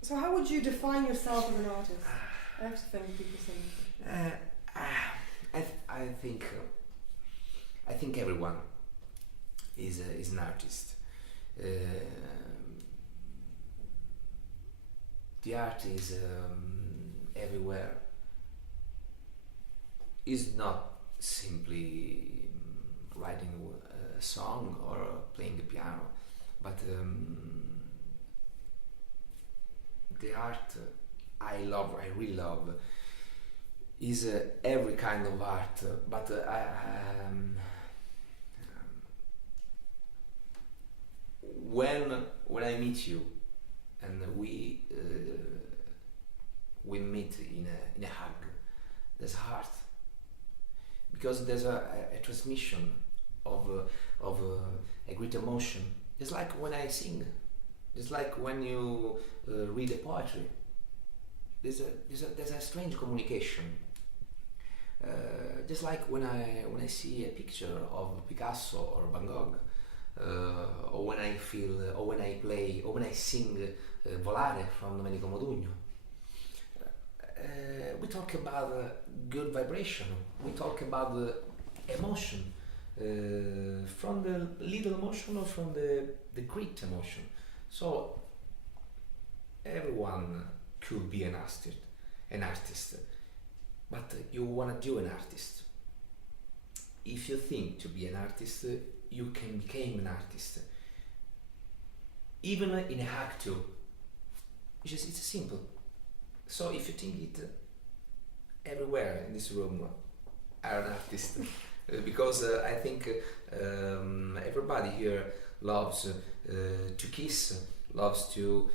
So how would you define yourself as an artist? I have to think people say. I think everyone is an artist. The art is everywhere. Is not simply writing a song or playing the piano, but the art I really love, is every kind of art. But when I meet you and we meet in a hug, there's heart. Because there's a transmission of a great emotion. It's like when I sing. It's like when you read a poetry. There's a strange communication. Just like when I see a picture of Picasso or Van Gogh, or when I feel, or when I play, or when I sing Volare from Domenico Modugno. We talk about good vibration. We talk about the emotion, from the little emotion or from the great emotion. So everyone could be an artist, but you want to do an artist. If you think to be an artist, you can become an artist. Even in a hack too. It's simple. So if you think it, everywhere in this room are an artist. Because I think everybody here loves to kiss, loves to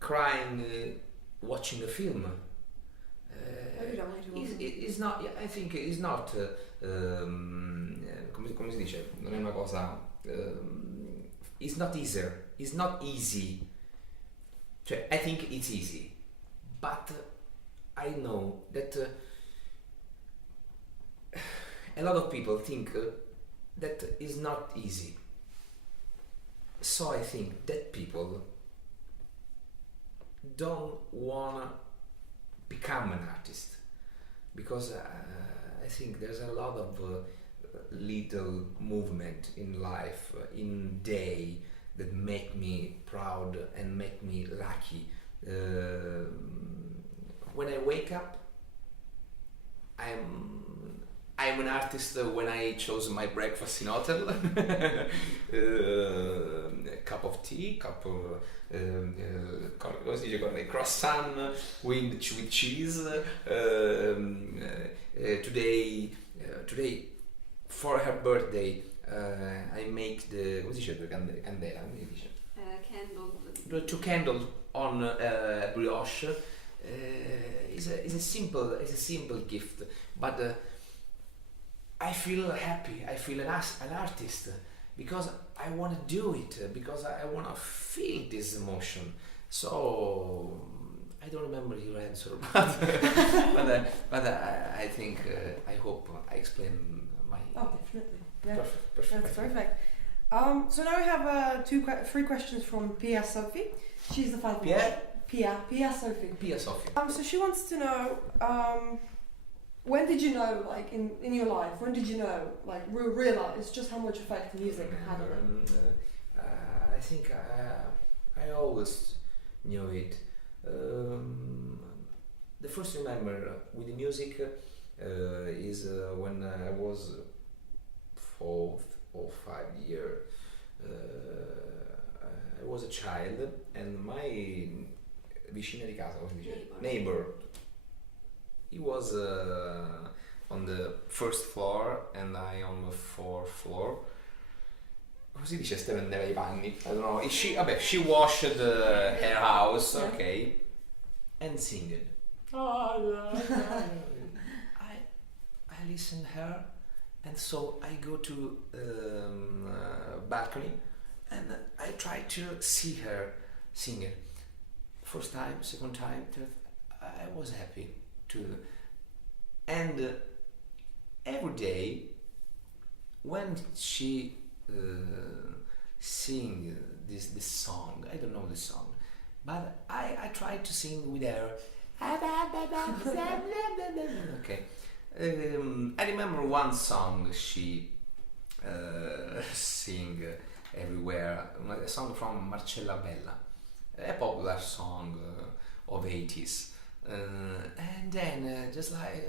crying watching a film. It's not. I think it's not. Come si dice? Non è una cosa. It's not easier. It's not easy. Cioè, I think it's easy, but I know that a lot of people think that is not easy. So I think that people don't wanna become an artist, because I think there's a lot of little movement in life, in day, that make me proud and make me lucky. When I wake up, I'm an artist when I chose my breakfast in hotel. A cup of tea, come si dice, con il croissant with cheese. Today for her birthday I make the, come si dice, candela, come si dice? Candle. The two candles on brioche. Is a simple gift, but I feel happy. I feel an artist because I want to do it, because I want to feel this emotion. So I don't remember your answer, but I think I hope I explain my. Oh, definitely. Yeah. Perfect. That's perfect. So now we have three questions from Pia Sophie. She's the final Pierre? Pia Sophie. Pia Sophie. So she wants to know, when did you know, like in your life, when did you know, like realize just how much effect music had on it? I think I always knew it. The first remember with the music is when I was 4 or 5 years. I was a child, and my vicina di casa, come si dice? Neighbor. He was on the first floor and I on the fourth floor. Come si dice stendeva i panni? I don't know. She washed her house, okay, and sing it. I listen her, and so I go to balcony and I try to see her sing it. First time, second time, third, I was happy to. And every day when she sing this song, I don't know the song, but I try to sing with her. Okay. I remember one song she sing everywhere, a song from Marcella Bella, a popular song of 80s. And then just like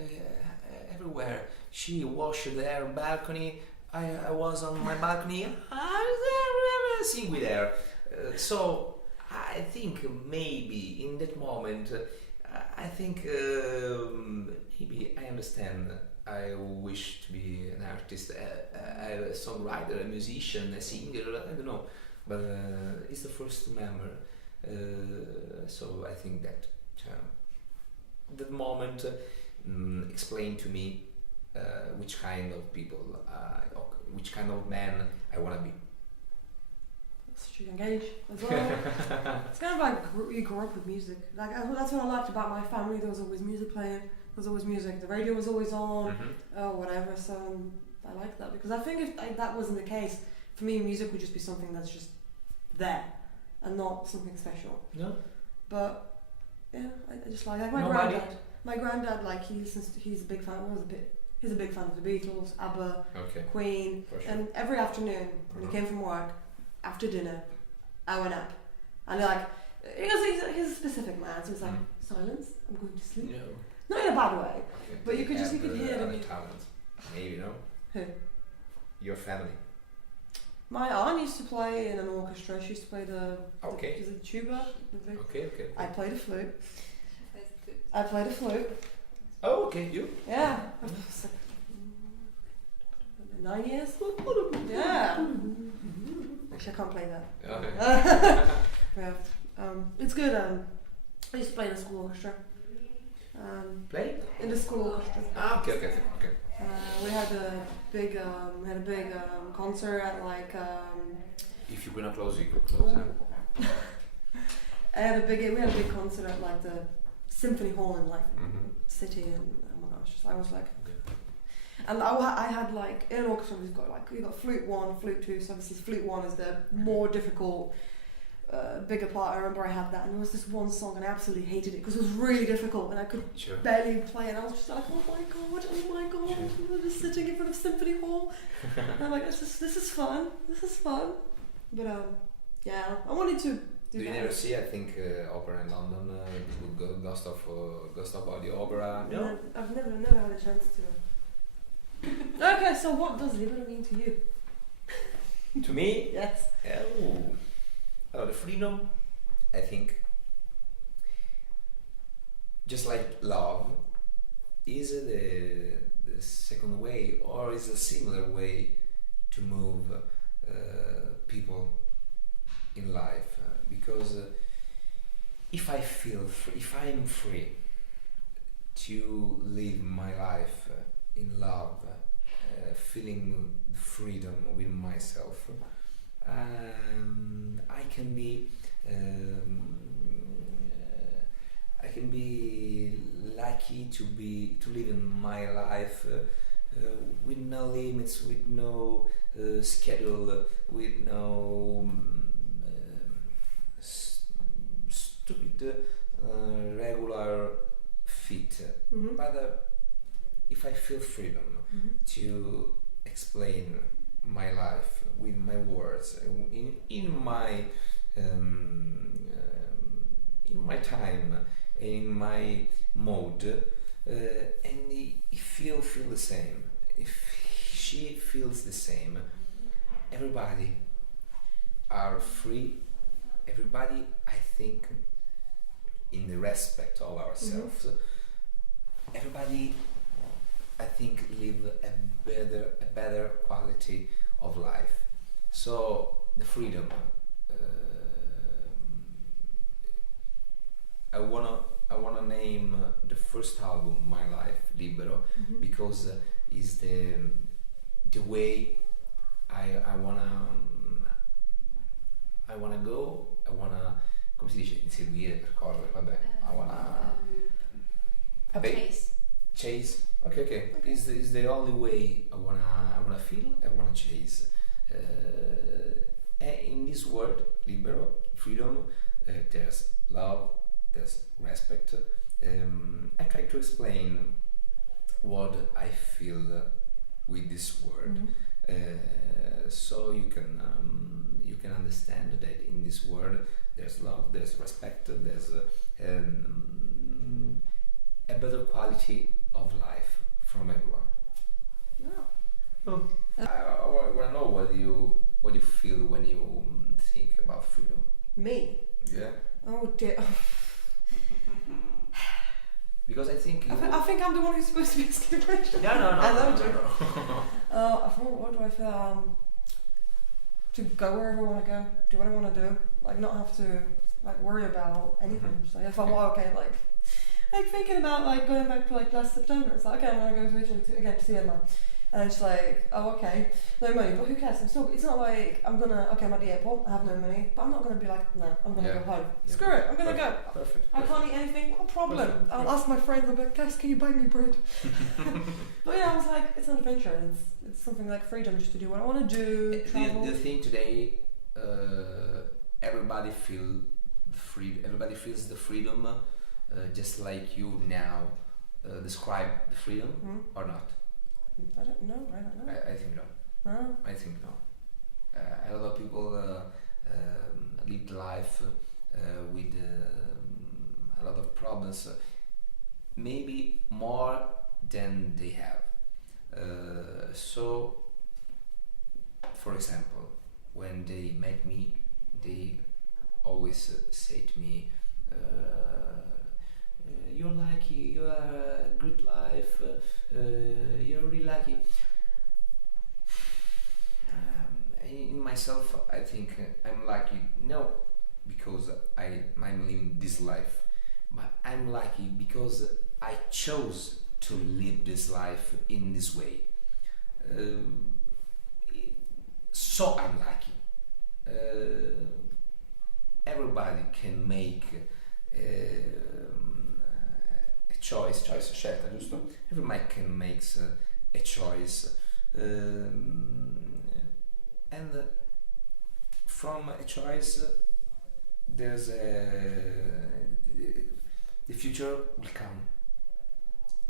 everywhere, she washed her balcony. I was on my balcony. I sing with her. So I think maybe in that moment, I think maybe I understand. I wish to be an artist, a songwriter, a musician, a singer. I don't know, but it's the first memory. So I think that that moment explained to me which kind of people, which kind of man I want to be. Such a young age as well. It's kind of like you grew up with music. Like that's what I liked about my family. There was always music playing. There was always music. The radio was always on, or whatever. So I like that, because I think if that wasn't the case, for me, music would just be something that's just there and not something special. No. But yeah, I just like my Nobody. granddad. My granddad, like he's a big fan. He's a big fan of the Beatles, ABBA, Okay. Queen, For sure. and every afternoon when he came from work, after dinner, I went up, and like he's a specific man, so it's like silence. I'm going to sleep. No. Not in a bad way, Okay. but you could hear the other music. talent. Maybe, no? Who? Your family. My aunt used to play in an orchestra. She used to play the Okay. is it the tuba? Okay. I played a flute. That's good. I played a flute. Oh, okay. You. Yeah. 9 years. Yeah. Actually, I can't play that. Okay. Yeah. It's good. I used to play in a school orchestra. Play. In the school orchestra. Ah, okay. We had a big concert at like. If you're gonna close, you could close. We had a big concert at like the symphony hall in like city, and oh my gosh, I was like, And I had like in an orchestra we've got like you got flute 1, flute 2. So obviously flute 1 is the more difficult, bigger part. I remember I had that, and there was this one song, and I absolutely hated it because it was really difficult, and I could Sure. barely play. And I was just like, oh my god, I'm just sitting in front of Symphony Hall. And I'm like, this is fun. But yeah, I wanted to. Do you never see? I think opera in London. Ghost of the Opera. No. I've never had a chance to. Okay, so what does libero mean to you? To me, Yes. the freedom. I think, just like love, is the second way, or is a similar way to move people in life. Because if I feel if I'm free to live my life in love, feeling freedom with myself, I can be lucky to live in my life with no limits, with no schedule, with no stupid regular fit. But if I feel freedom to explain my life with my words in my time, in my mode, and if you feel the same, if she feels the same, everybody are free. Everybody, I think, in the respect of ourselves, everybody, I think, live a better quality of life. So the freedom. I wanna name the first album, My Life, Libero, because is the way I wanna go. I wanna, come si dice, inseguire, percorrere, vabbè. I wanna chase. Okay. Is the only way I wanna feel. I wanna chase. In this word, libero, freedom, there's love, there's respect. I try to explain what I feel with this word, so you can understand that in this word there's love, there's respect, there's a better quality of life from everyone. I want to know what you feel when you think about freedom. Me? Yeah. Oh dear. Because I think I think I'm the one who's supposed to be asking the question. No. What do I feel? To go wherever I want to go, do what I want to do, like not have to like worry about anything. So if I'm like thinking about like going back to like last September, it's like, okay, I'm gonna go to Italy to see Emma, and it's like, oh okay, no money, but who cares? It's not like I'm at the airport, I have no money, but I'm not gonna be like, no, I'm gonna go home. Yeah. Screw it, I'm gonna go. Perfect. I can't eat anything, what a problem? Perfect. I'll ask my friends, I'll be like, guys, can you buy me bread? But yeah, I was like, it's an adventure, and it's something like freedom, just to do what I want to do, travel. The thing today, everybody feels the freedom, just like you now describe the freedom, or not? I don't know. I think no. No. I think no. A lot of people live life with a lot of problems, maybe more than they have. So, for example, when they met me, they always say to me, "You're lucky. You have a good life. You're really lucky." In myself, I think I'm lucky. No, because I'm living this life, but I'm lucky because I chose to live this life in this way. So I'm lucky. Everybody can make a choice, scelta, giusto? Everybody can make a choice, and from a choice, there's the future will come.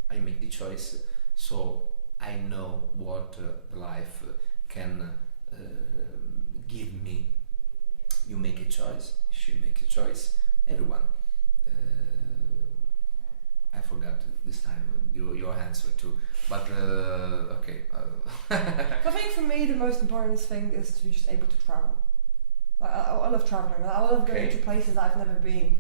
I make the choice, so I know what life can give me. You make a choice, she make a choice, everyone. I forgot this time your answer too, but okay. I think for me the most important thing is to be just able to travel. Like, I love traveling. I love going to places that I've never been.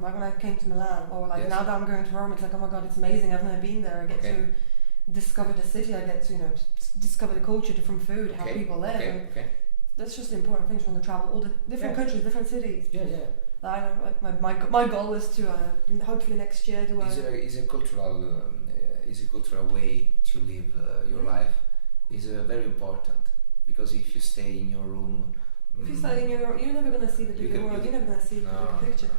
Like when I came to Milan, or like now that I'm going to Rome, it's like, oh my god, it's amazing. I've never been there. I get to discover the city. I get to discover the culture, different food, how people live. And that's just the important things from the travel. All the different countries, different cities. I don't know, like my goal is to hopefully next year do is a cultural way to live your life. Is very important, because if you stay in your room, if you stay in your room, you're never gonna see the bigger world. You're never gonna see the bigger picture.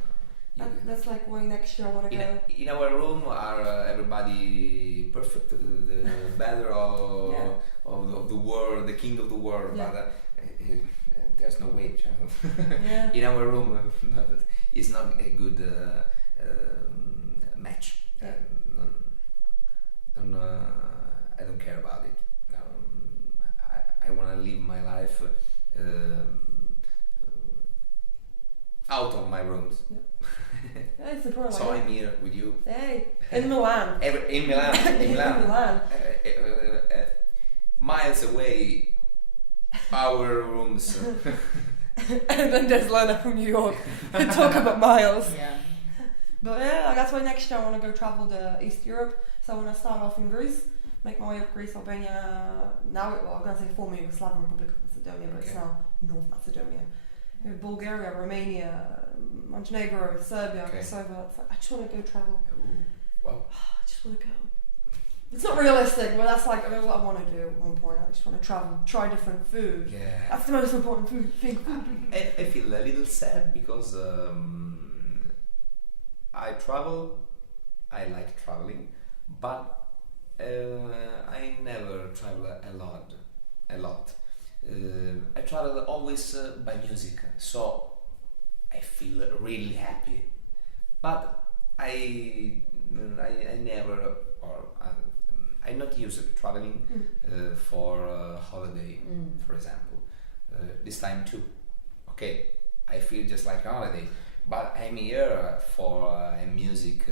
That's like why next year I want to go. In our room are everybody perfect, the better of the world, the king of the world. But there's no way, child. In our room, it's not a good match. I don't care about it. I want to live my life out of my rooms. It's important. So I'm here with you. Hey, in Milan. In Milan. In Milan. Miles away, our rooms. And then there's Lena from New York. We talk about miles. Yeah. But yeah, that's why next year I want to go travel to East Europe. So I want to start off in Greece, make my way up Greece, Albania. Now, I'm going to say former Yugoslavian Republic of Macedonia, but it's now North Macedonia. Bulgaria, Romania, Montenegro, Serbia, Kosovo. It's like, I just want to go travel. Wow. I just want to go. It's not realistic, but that's like what I want to do at one point. I just want to travel, try different food. Yeah. That's the most important thing. I feel a little sad because I travel. I like traveling, but I never travel a lot. I travel always by music, so I feel really happy. But I never, or I'm not used to traveling for a holiday, for example. This time too. Okay, I feel just like a holiday, but I'm here for a music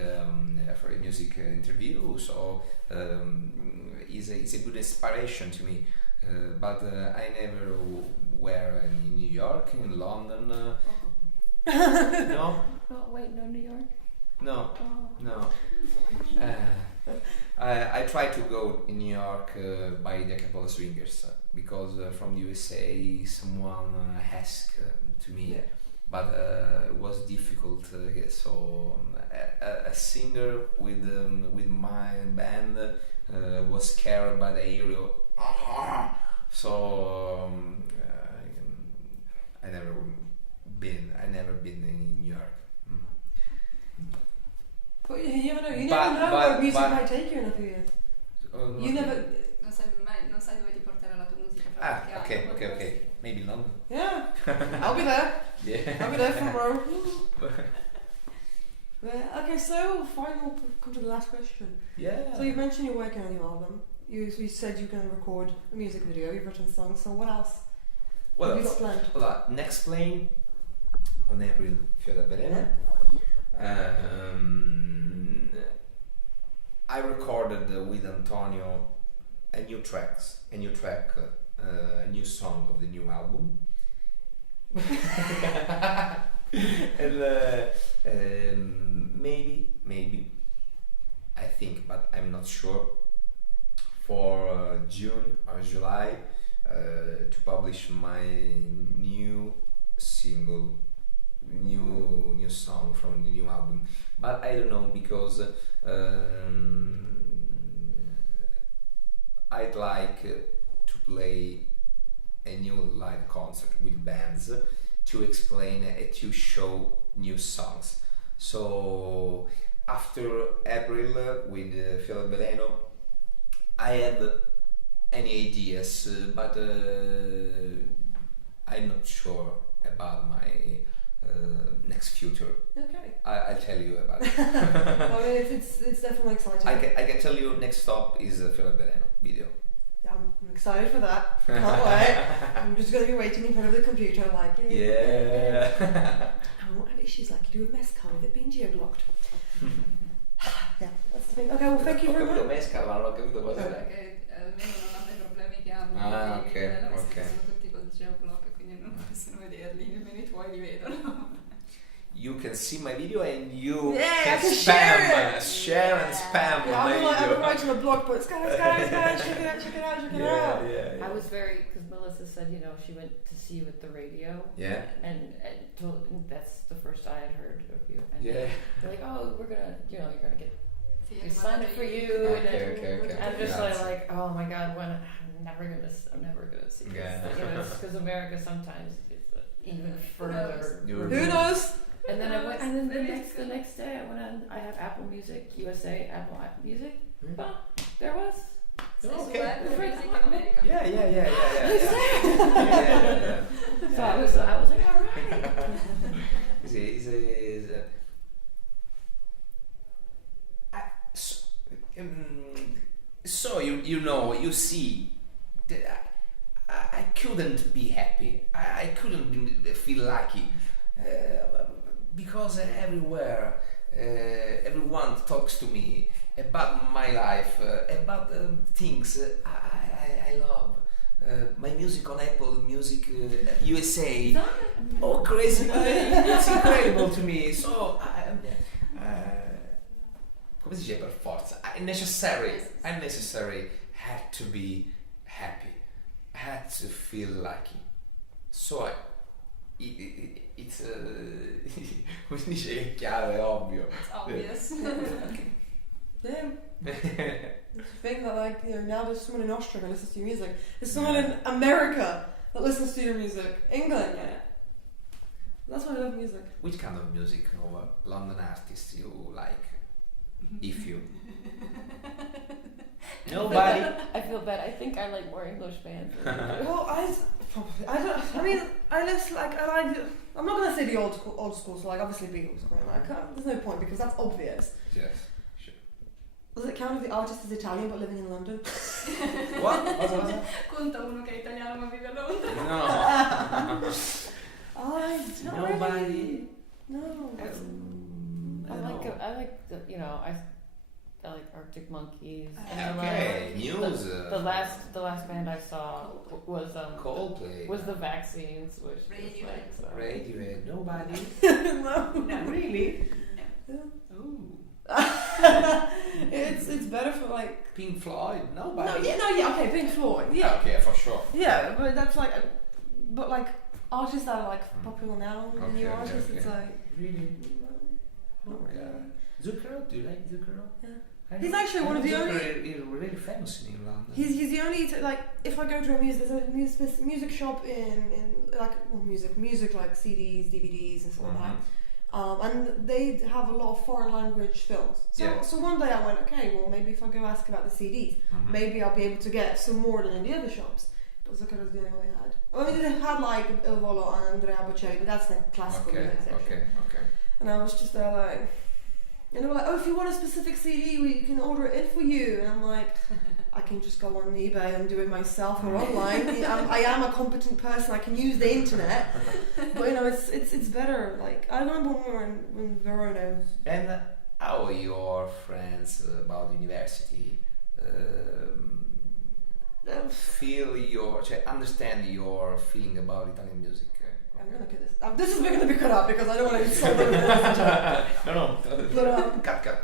interview, so it's a good inspiration to me. But I never were in New York, in London. No. Oh wait, no New York. No. I tried to go in New York by the couple of swingers because from the USA someone asked to me, but it was difficult. So a singer with my band was scared by the area. So I never been in New York. But you never know. You never know where music might take you in a few years. You never. Non sai dove ti porterà la tua musica fra qualche anno. Okay. Maybe London. Yeah, I'll be there. I'll be there from Rome. Okay, so come to the last question. Yeah. So you mentioned you're working on your album. You said you're going to record a music video. You've written songs. So what else? What have else? you got planned? Well, next plane on April, Fiore Veleno. I recorded with Antonio a new song of the new album. And maybe I think, but I'm not sure, for June or July to publish my new single, new song from the new album. But I don't know, because I'd like to play a new live concert with bands to explain and to show new songs. So after April with Fiore Veleno, I have any ideas, but I'm not sure about my next future. Okay. I'll tell you about it. I mean, it's definitely exciting. I can tell you next stop is Fiore Veleno video. Yeah, I'm excited for that. Can't wait. I'm just going to be waiting in front of the computer like... Yeah. I won't have issues like you do with Mescal with it being geoblocked. Yeah, that's the thing. Okay, well, thank you very much. Mescal, ma non ho capito cosa è. Perché almeno non hanno i problemi che hanno. Ah, i ok, video della ok. Sono tutti col geoblock e quindi non possono vederli, nemmeno i tuoi li vedono. You can see my video and you Yeah, can I can spam, share and spam Yeah, my I'm video. writing a blog post. Guys, check it out, check it out, check it out. Yeah. I was very, because Melissa said, you know, she went to see you at the radio. Yeah. And that's the first I had heard of you. And Yeah. they're like, oh, we're gonna, you know, you're gonna get, Sì, we è sign it for you. Okay, and okay. I'm just Grazie. like, oh my God, when I'm never gonna see this. Yeah. You know, because America sometimes is even further. Who Who knows? And then I went, and then the next day I went on. I have Apple Music USA, Apple Music. Well, there was. Okay. Music in America. Yeah. So I was like, all right. So you know, you see, I couldn't be happy. I couldn't feel lucky because everywhere, everyone talks to me about my life, about things I love. My music on Apple Music USA. Oh, crazy! It's incredible to me. So, come si dice per forza? I necessary had to be happy. I had to feel lucky. So, it's come si dice che è chiaro, è ovvio. It's obvious. Yeah. It's the thing that, like, you know, now there's someone in Austria who listens to your music. There's someone in America that listens to your music. England, yeah. That's why I love music. Which kind of music of London artists you like? If you nobody. I feel bad. I think I like more English bands. Well, I don't. I mean, I like. I'm not gonna say the old school. So like, obviously Beatles. Like, there's no point because that's obvious. Yes, sure. Does it count if the artist is Italian but living in London? What? Cosa? Conta uno che è italiano ma vive a Londra. No. Not Nobody. really. No. I like the, you know, I like Arctic Monkeys. And Okay, I news. like the last band I saw was Coldplay. was the Vaccines, which was Radiohead. like, so. Radiohead. Nobody. No. Really? Yeah. Ooh. It's better for like. Pink Floyd. Nobody. Okay, Pink Floyd. Yeah. Okay, for sure. Yeah, but that's like, but like artists that are like popular now, Okay, new okay, artists, okay. it's like. Really? Not really. Zucchero? Do you like Zucchero? Yeah. He's actually one of the only. He's really famous in England. He's the only like if I go to there's a music shop in like music like CDs, DVDs and stuff like that. And they have a lot of foreign language films. So one day I went, okay, well maybe if I go ask about the CDs, maybe I'll be able to get some more than in the other shops. But Zucchero's the only one I had. I mean they had like Il Volo and Andrea Bocelli, but that's the classical music section. Okay. And I was just there like, and they were like, oh, if you want a specific CD, we can order it in for you. And I'm like, I can just go on eBay and do it myself or online. I am a competent person. I can use the internet. But you know, it's better. Like I remember when we were in Verona. And how are your friends about university? Understand your feeling about Italian music. I'm gonna cut this. This is going to be cut out because I don't want to insult them. No. But Cut.